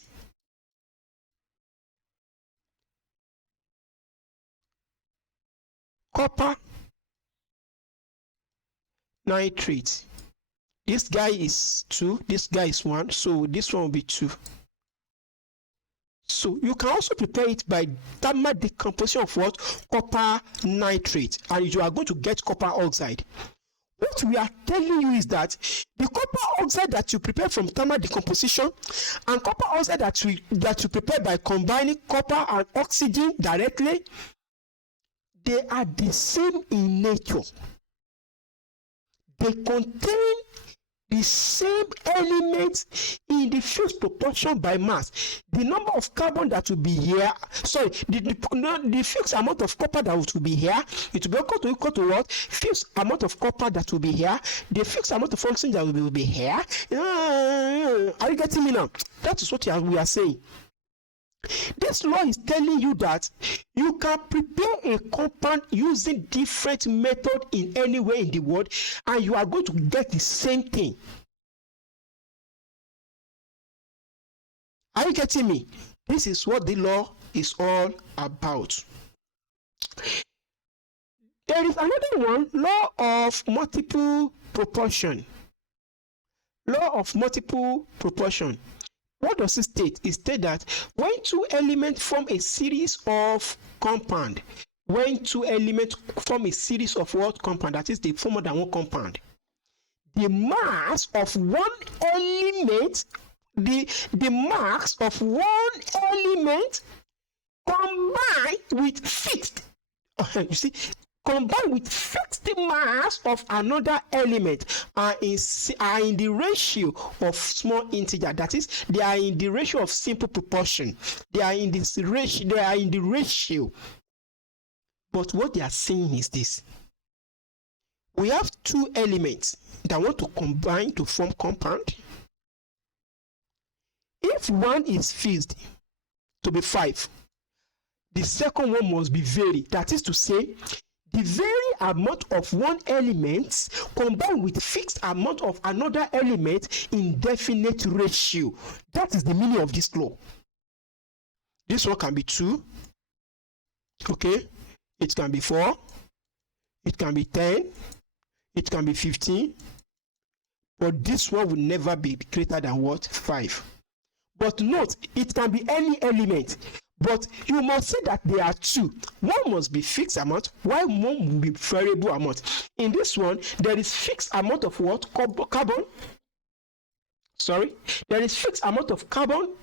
Copper nitrate. This guy is 2, this guy is 1, so this one will be 2. So you can also prepare it by thermal decomposition of what? Copper nitrate, and you are going to get copper oxide. What we are telling you is that the copper oxide that you prepare from thermal decomposition and copper oxide that you prepare by combining copper and oxygen directly, they are the same in nature. They contain the same elements in the fixed proportion by mass. The number of carbon that will be here, the fixed amount of copper that will be here, it will be equal to what? Fixed amount of copper that will be here, the fixed amount of oxygen that will be here. Are you getting me now? That is what we are saying. This law is telling you that you can prepare a compound using different method in anywhere in the world, and you are going to get the same thing. Are you getting me? This is what the law is all about. There is another one, law of multiple proportion. Law of multiple proportion. What does it state? It states that when two elements form a series of compound, when two elements form a series of what compound, that is, they form more than one compound, the mass of one element, the mass of one element combined with fixed, you see, combined with fixed mass of another element are in the ratio of small integer. That is, they are in the ratio of simple proportion. They are in this ratio. They are in the ratio. But what they are saying is this: we have two elements that want to combine to form compound. If one is fixed to be 5, the second one must be varied. That is to say, the very amount of one element combined with fixed amount of another element in definite ratio. That is the meaning of this law. This one can be 2. Okay. It can be 4. It can be 10. It can be 15. But this one will never be greater than what? 5. But note, it can be any element. But you must say that there are two. One must be fixed amount, while one will be variable amount. In this one, there is fixed amount of what? Carbon. Sorry. There is fixed amount of carbon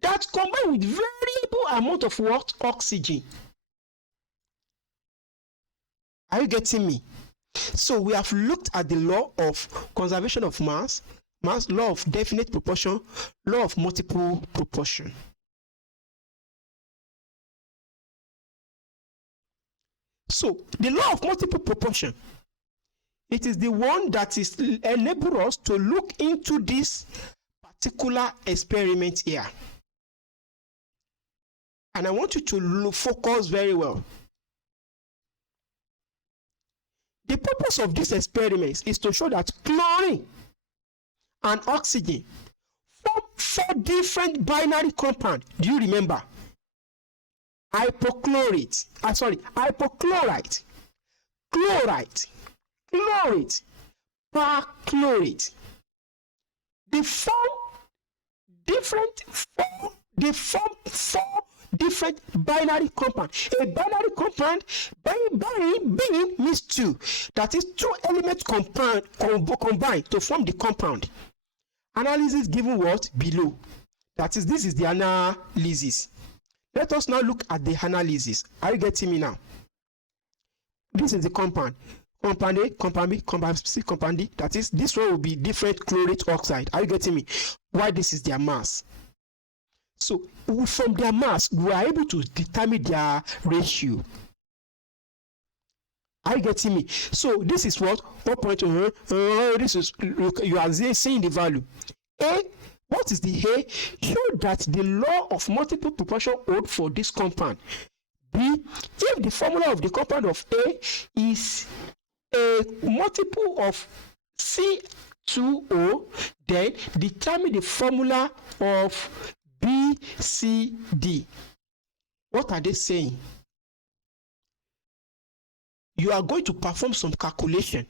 that combined with variable amount of what? Oxygen. Are you getting me? So we have looked at the law of conservation of mass, law of definite proportion, law of multiple proportion. So the law of multiple proportion, it is the one that is enable us to look into this particular experiment here. And I want you to focus very well. The purpose of this experiment is to show that chlorine and oxygen form 4 different binary compounds. Do you remember? Hypochlorite, chlorite, perchlorate. they form four different binary compound. A binary compound being means two. That is two elements combined to form the compound. Analysis given what? Below. That is, this is the analysis. Let us now look at the analysis. Are you getting me now? This is the compound. Compound A, compound B, compound C, compound D. That is, this one will be different chlorate oxide. Are you getting me? Why? This is their mass. So from their mass, we are able to determine their ratio. Are you getting me? So this is what? This is, you are seeing the value. A, what is the A? Show that the law of multiple proportion holds for this compound. B, if the formula of the compound of A is a multiple of C2O, then determine the formula of BCD. What are they saying? You are going to perform some calculation.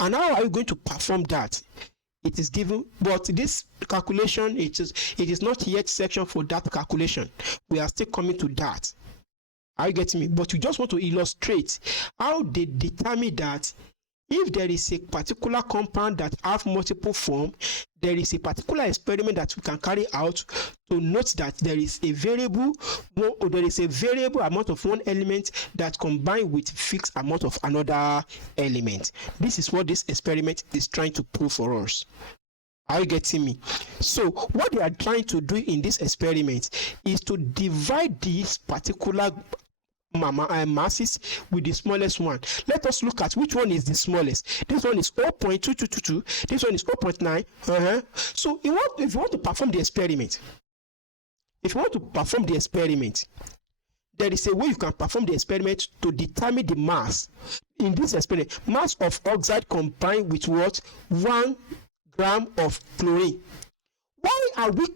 And how are you going to perform that? It is given, but this calculation, it is not yet section for that calculation. We are still coming to that. Are you getting me? But you just want to illustrate how they determine that if there is a particular compound that have multiple form, there is a particular experiment that we can carry out to note that there is a variable amount of one element that combine with fixed amount of another element. This is what this experiment is trying to prove for us. Are you getting me? So what they are trying to do in this experiment is to divide this particular masses with the smallest one. Let us look at which one is the smallest. This one is 0.2222. This one is 0.9. So if you want to perform the experiment, there is a way you can perform the experiment to determine the mass. In this experiment, mass of oxide combined with what? 1 gram of chlorine. Why are we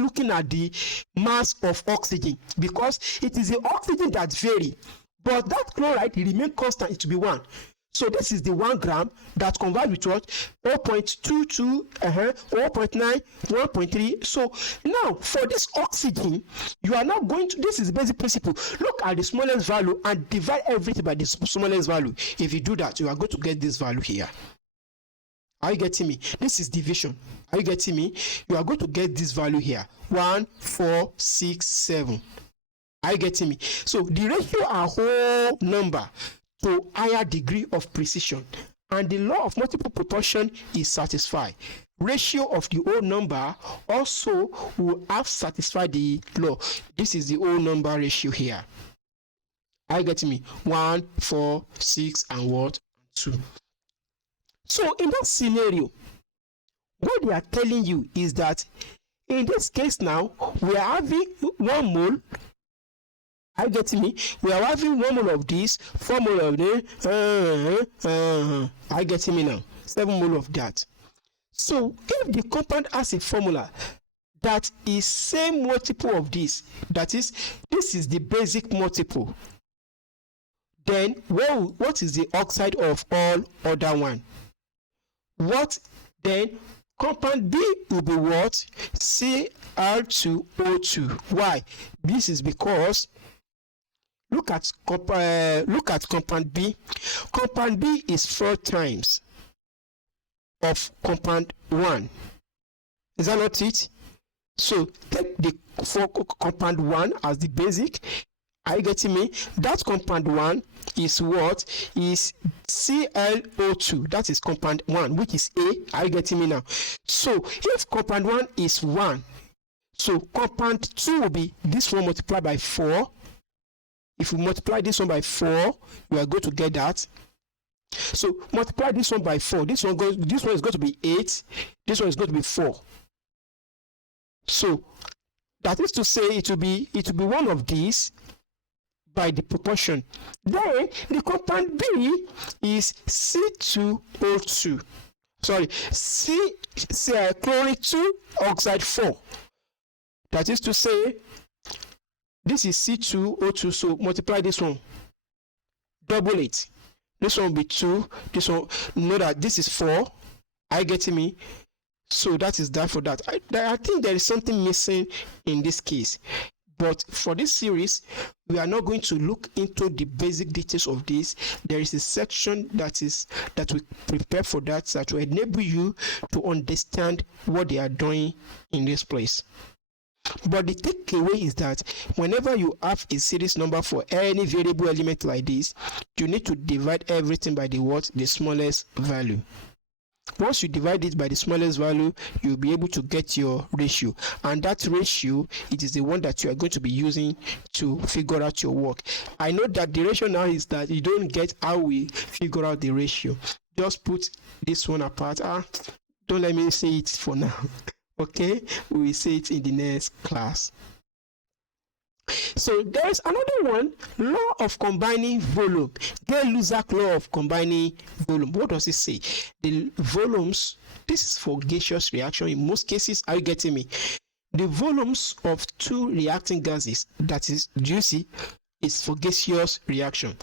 looking at the mass of oxygen? Because it is the oxygen that vary, but that chloride remain constant. It will be 1. So this is the 1 gram that converts with what? 0.22, 0.9, 1.3. So now for this oxygen, you are now going to, this is the basic principle. Look at the smallest value and divide everything by the smallest value. If you do that, you are going to get this value here. Are you getting me? This is division. Are you getting me? You are going to get this value here. 1, 4, 6, 7. Are you getting me? So the ratio are whole number to higher degree of precision. And the law of multiple proportion is satisfied. Ratio of the whole number also will have satisfied the law. This is the whole number ratio here. Are you getting me? 1, 4, 6, and what? 2. So in that scenario, what they are telling you is that in this case now, we are having 1 mole. Are you getting me? We are having 1 mole of this, 4 mole of this. Are you getting me now? 7 mole of that. So if the compound has a formula that is same multiple of this, that is, this is the basic multiple, then what is the oxide of all other one? What then? Compound B will be what? Cl2O2. Why? This is because look at compound B. Compound B is 4 times of compound 1. Is that not it? So take the compound 1 as the basic. Are you getting me? That compound 1 is what? Is ClO2. That is compound 1, which is A. Are you getting me now? So if compound 1 is 1, so compound 2 will be this one multiplied by 4. If we multiply this one by 4, we are going to get that. So multiply this one by 4. This one is going to be 8. This one is going to be 4. So that is to say it will be one of these by the proportion. Then the compound B is C2O2. Sorry, chlorine 2 oxide 4. That is to say this is C2O2. So multiply this one, double it. This one will be 2. This one, know that this is 4. Are you getting me? So that is that for that. I think there is something missing in this case. But for this series, we are not going to look into the basic details of this. There is a section that we prepare for that will enable you to understand what they are doing in this place. But the takeaway is that whenever you have a series number for any variable element like this, you need to divide everything by the smallest value. Once you divide it by the smallest value, you'll be able to get your ratio, and that ratio, it is the one that you are going to be using to figure out your work. I know that the ratio now is that you don't get how we figure out the ratio. Just put this one apart. Don't let me say it for now. Okay, we will say it in the next class. So there is another one, law of combining volume. Gay-Lussac law of combining volume. What does it say? The volumes, this is for gaseous reaction in most cases. Are you getting me? The volumes of two reacting gases, that is, do you see, is for gaseous reaction.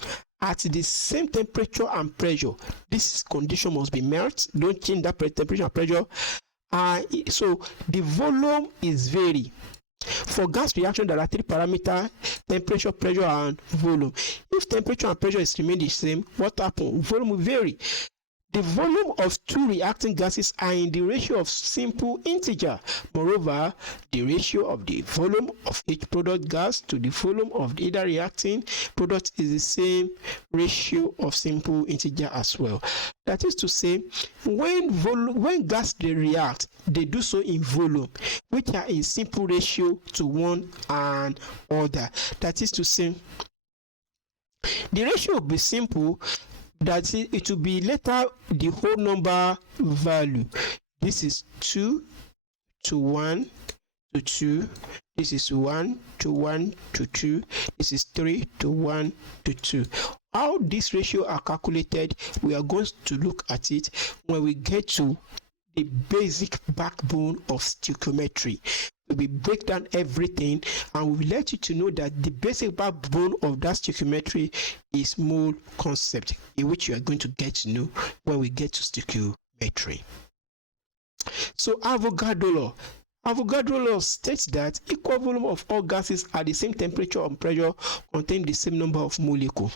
At the same temperature and pressure, this condition must be met. Don't change that temperature and pressure. So the volume is vary. For gas reaction, there are 3 parameters: temperature, pressure, and volume. If temperature and pressure is remain the same, what happens? Volume will vary. The volume of two reacting gases are in the ratio of simple integer. Moreover, the ratio of the volume of each product gas to the volume of the either reacting product is the same ratio of simple integer as well. That is to say, when gas they react, they do so in volume, which are in simple ratio to one another. That is to say, the ratio will be simple. That it will be later the whole number value. This is 2 to 1 to 2. This is 1 to 1 to 2. This is 3 to 1 to 2. How this ratio are calculated, we are going to look at it when we get to the basic backbone of stoichiometry. We will break down everything, and we will let you to know that the basic backbone of that stoichiometry is mole concept, in which you are going to get to know when we get to stoichiometry. So Avogadro Law. Avogadro Law states that equal volume of all gases at the same temperature and pressure contain the same number of molecules.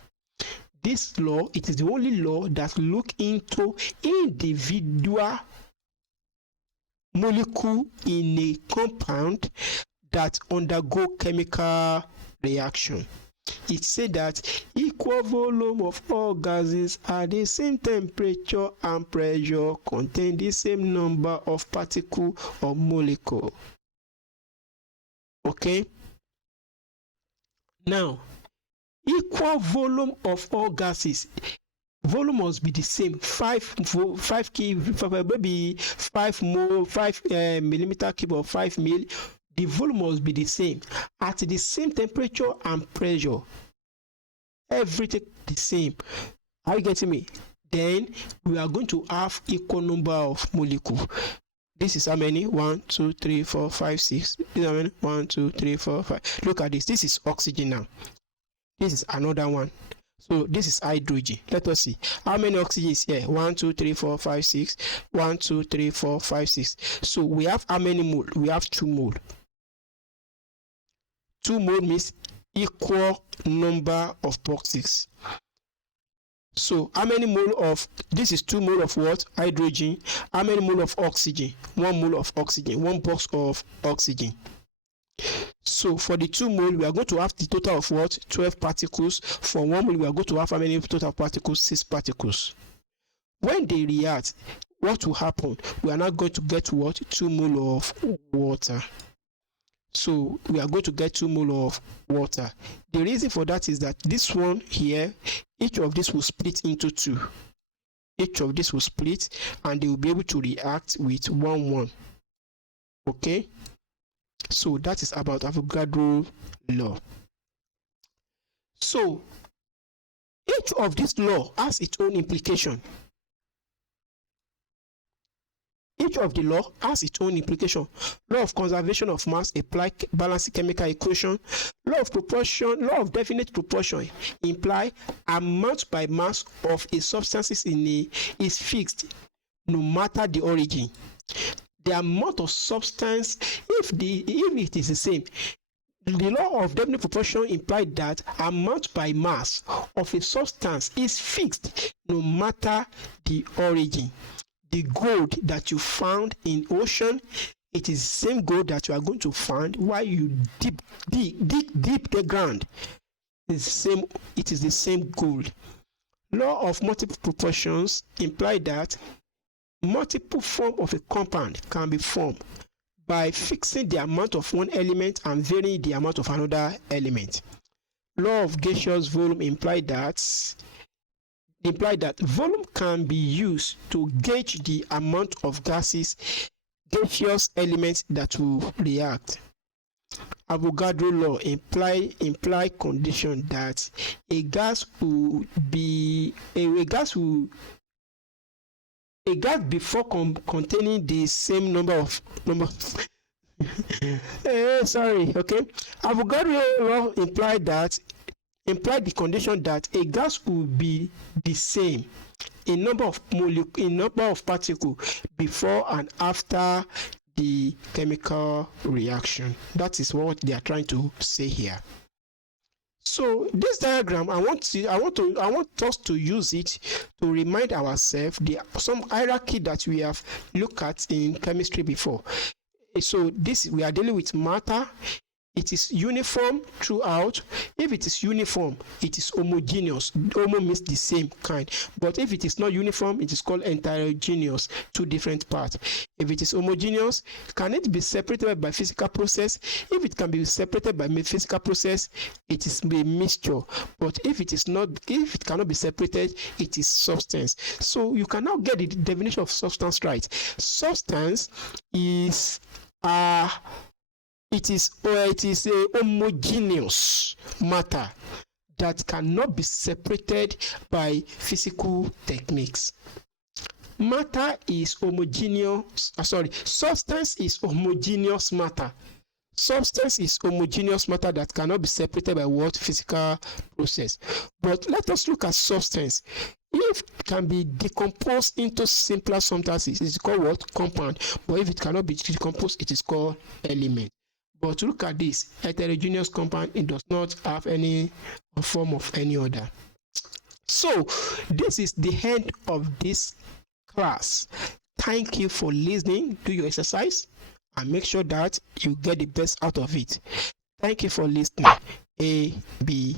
This law, it is the only law that look into individual molecule in a compound that undergo chemical reaction. It said that equal volume of all gases at the same temperature and pressure contain the same number of particles or molecule. Okay? Now, equal volume of all gases. Volume must be the same. 5 millimeter cube or 5 mil. The volume must be the same at the same temperature and pressure. Everything the same. Are you getting me? Then we are going to have equal number of molecules. This is how many? 1, 2, 3, 4, 5, 6. This is how many? 1, 2, 3, 4, 5. Look at this. This is oxygen now. This is another one. So this is hydrogen. Let us see. How many oxygen is here? 1, 2, 3, 4, 5, 6. 1, 2, 3, 4, 5, 6. So we have how many mole? We have 2 mole. 2 mole means equal number of boxes. So how many mole of, this is 2 mole of what? Hydrogen. How many mole of oxygen? 1 mole of oxygen. 1 box of oxygen. So for the 2 mole, we are going to have the total of what? 12 particles. For 1 mole, we are going to have how many total particles? 6 particles. When they react, what will happen? We are now going to get what? 2 mole of water. So we are going to get 2 mole of water. The reason for that is that this one here, each of this will split into 2. Each of this will split, and they will be able to react with 1. Okay? So that is about Avogadro law. So each of this law has its own implication. Each of the law has its own implication. Law of conservation of mass imply balancing chemical equation. Law of proportion, law of definite proportion imply amount by mass of a substance is fixed no matter the origin. The amount of substance, if it is the same, the law of definite proportion implies that amount by mass of a substance is fixed no matter the origin. The gold that you found in ocean, it is the same gold that you are going to find while you dig the ground. It is the same gold. Law of multiple proportions imply that multiple form of a compound can be formed by fixing the amount of one element and varying the amount of another element. Law of gaseous volume imply that volume can be used to gauge the amount of gaseous elements that will react. Avogadro Law imply condition that a gas before containing the same number Avogadro Law implied the condition that a gas will be the same in number of particles before and after the chemical reaction. That is what they are trying to say here. So this diagram, I want us to use it to remind ourselves some hierarchy that we have looked at in chemistry before. So we are dealing with matter. It is uniform throughout. If it is uniform, it is homogeneous. Homo means the same kind. But if it is not uniform, it is called heterogeneous, two different parts. If it is homogeneous, can it be separated by physical process? If it can be separated by physical process, it is a mixture. But if it cannot be separated, it is substance. So you can now get the definition of substance right. Substance is it is a homogeneous matter that cannot be separated by physical techniques. Substance is homogeneous matter. Substance is homogeneous matter that cannot be separated by what? Physical process. But let us look at substance. If it can be decomposed into simpler substances, it is called what? Compound. But if it cannot be decomposed, it is called element. But look at this heterogeneous compound, it does not have any form of any other. So this is the end of this class. Thank you for listening. Do your exercise and make sure that you get the best out of it. Thank you for listening. A, B,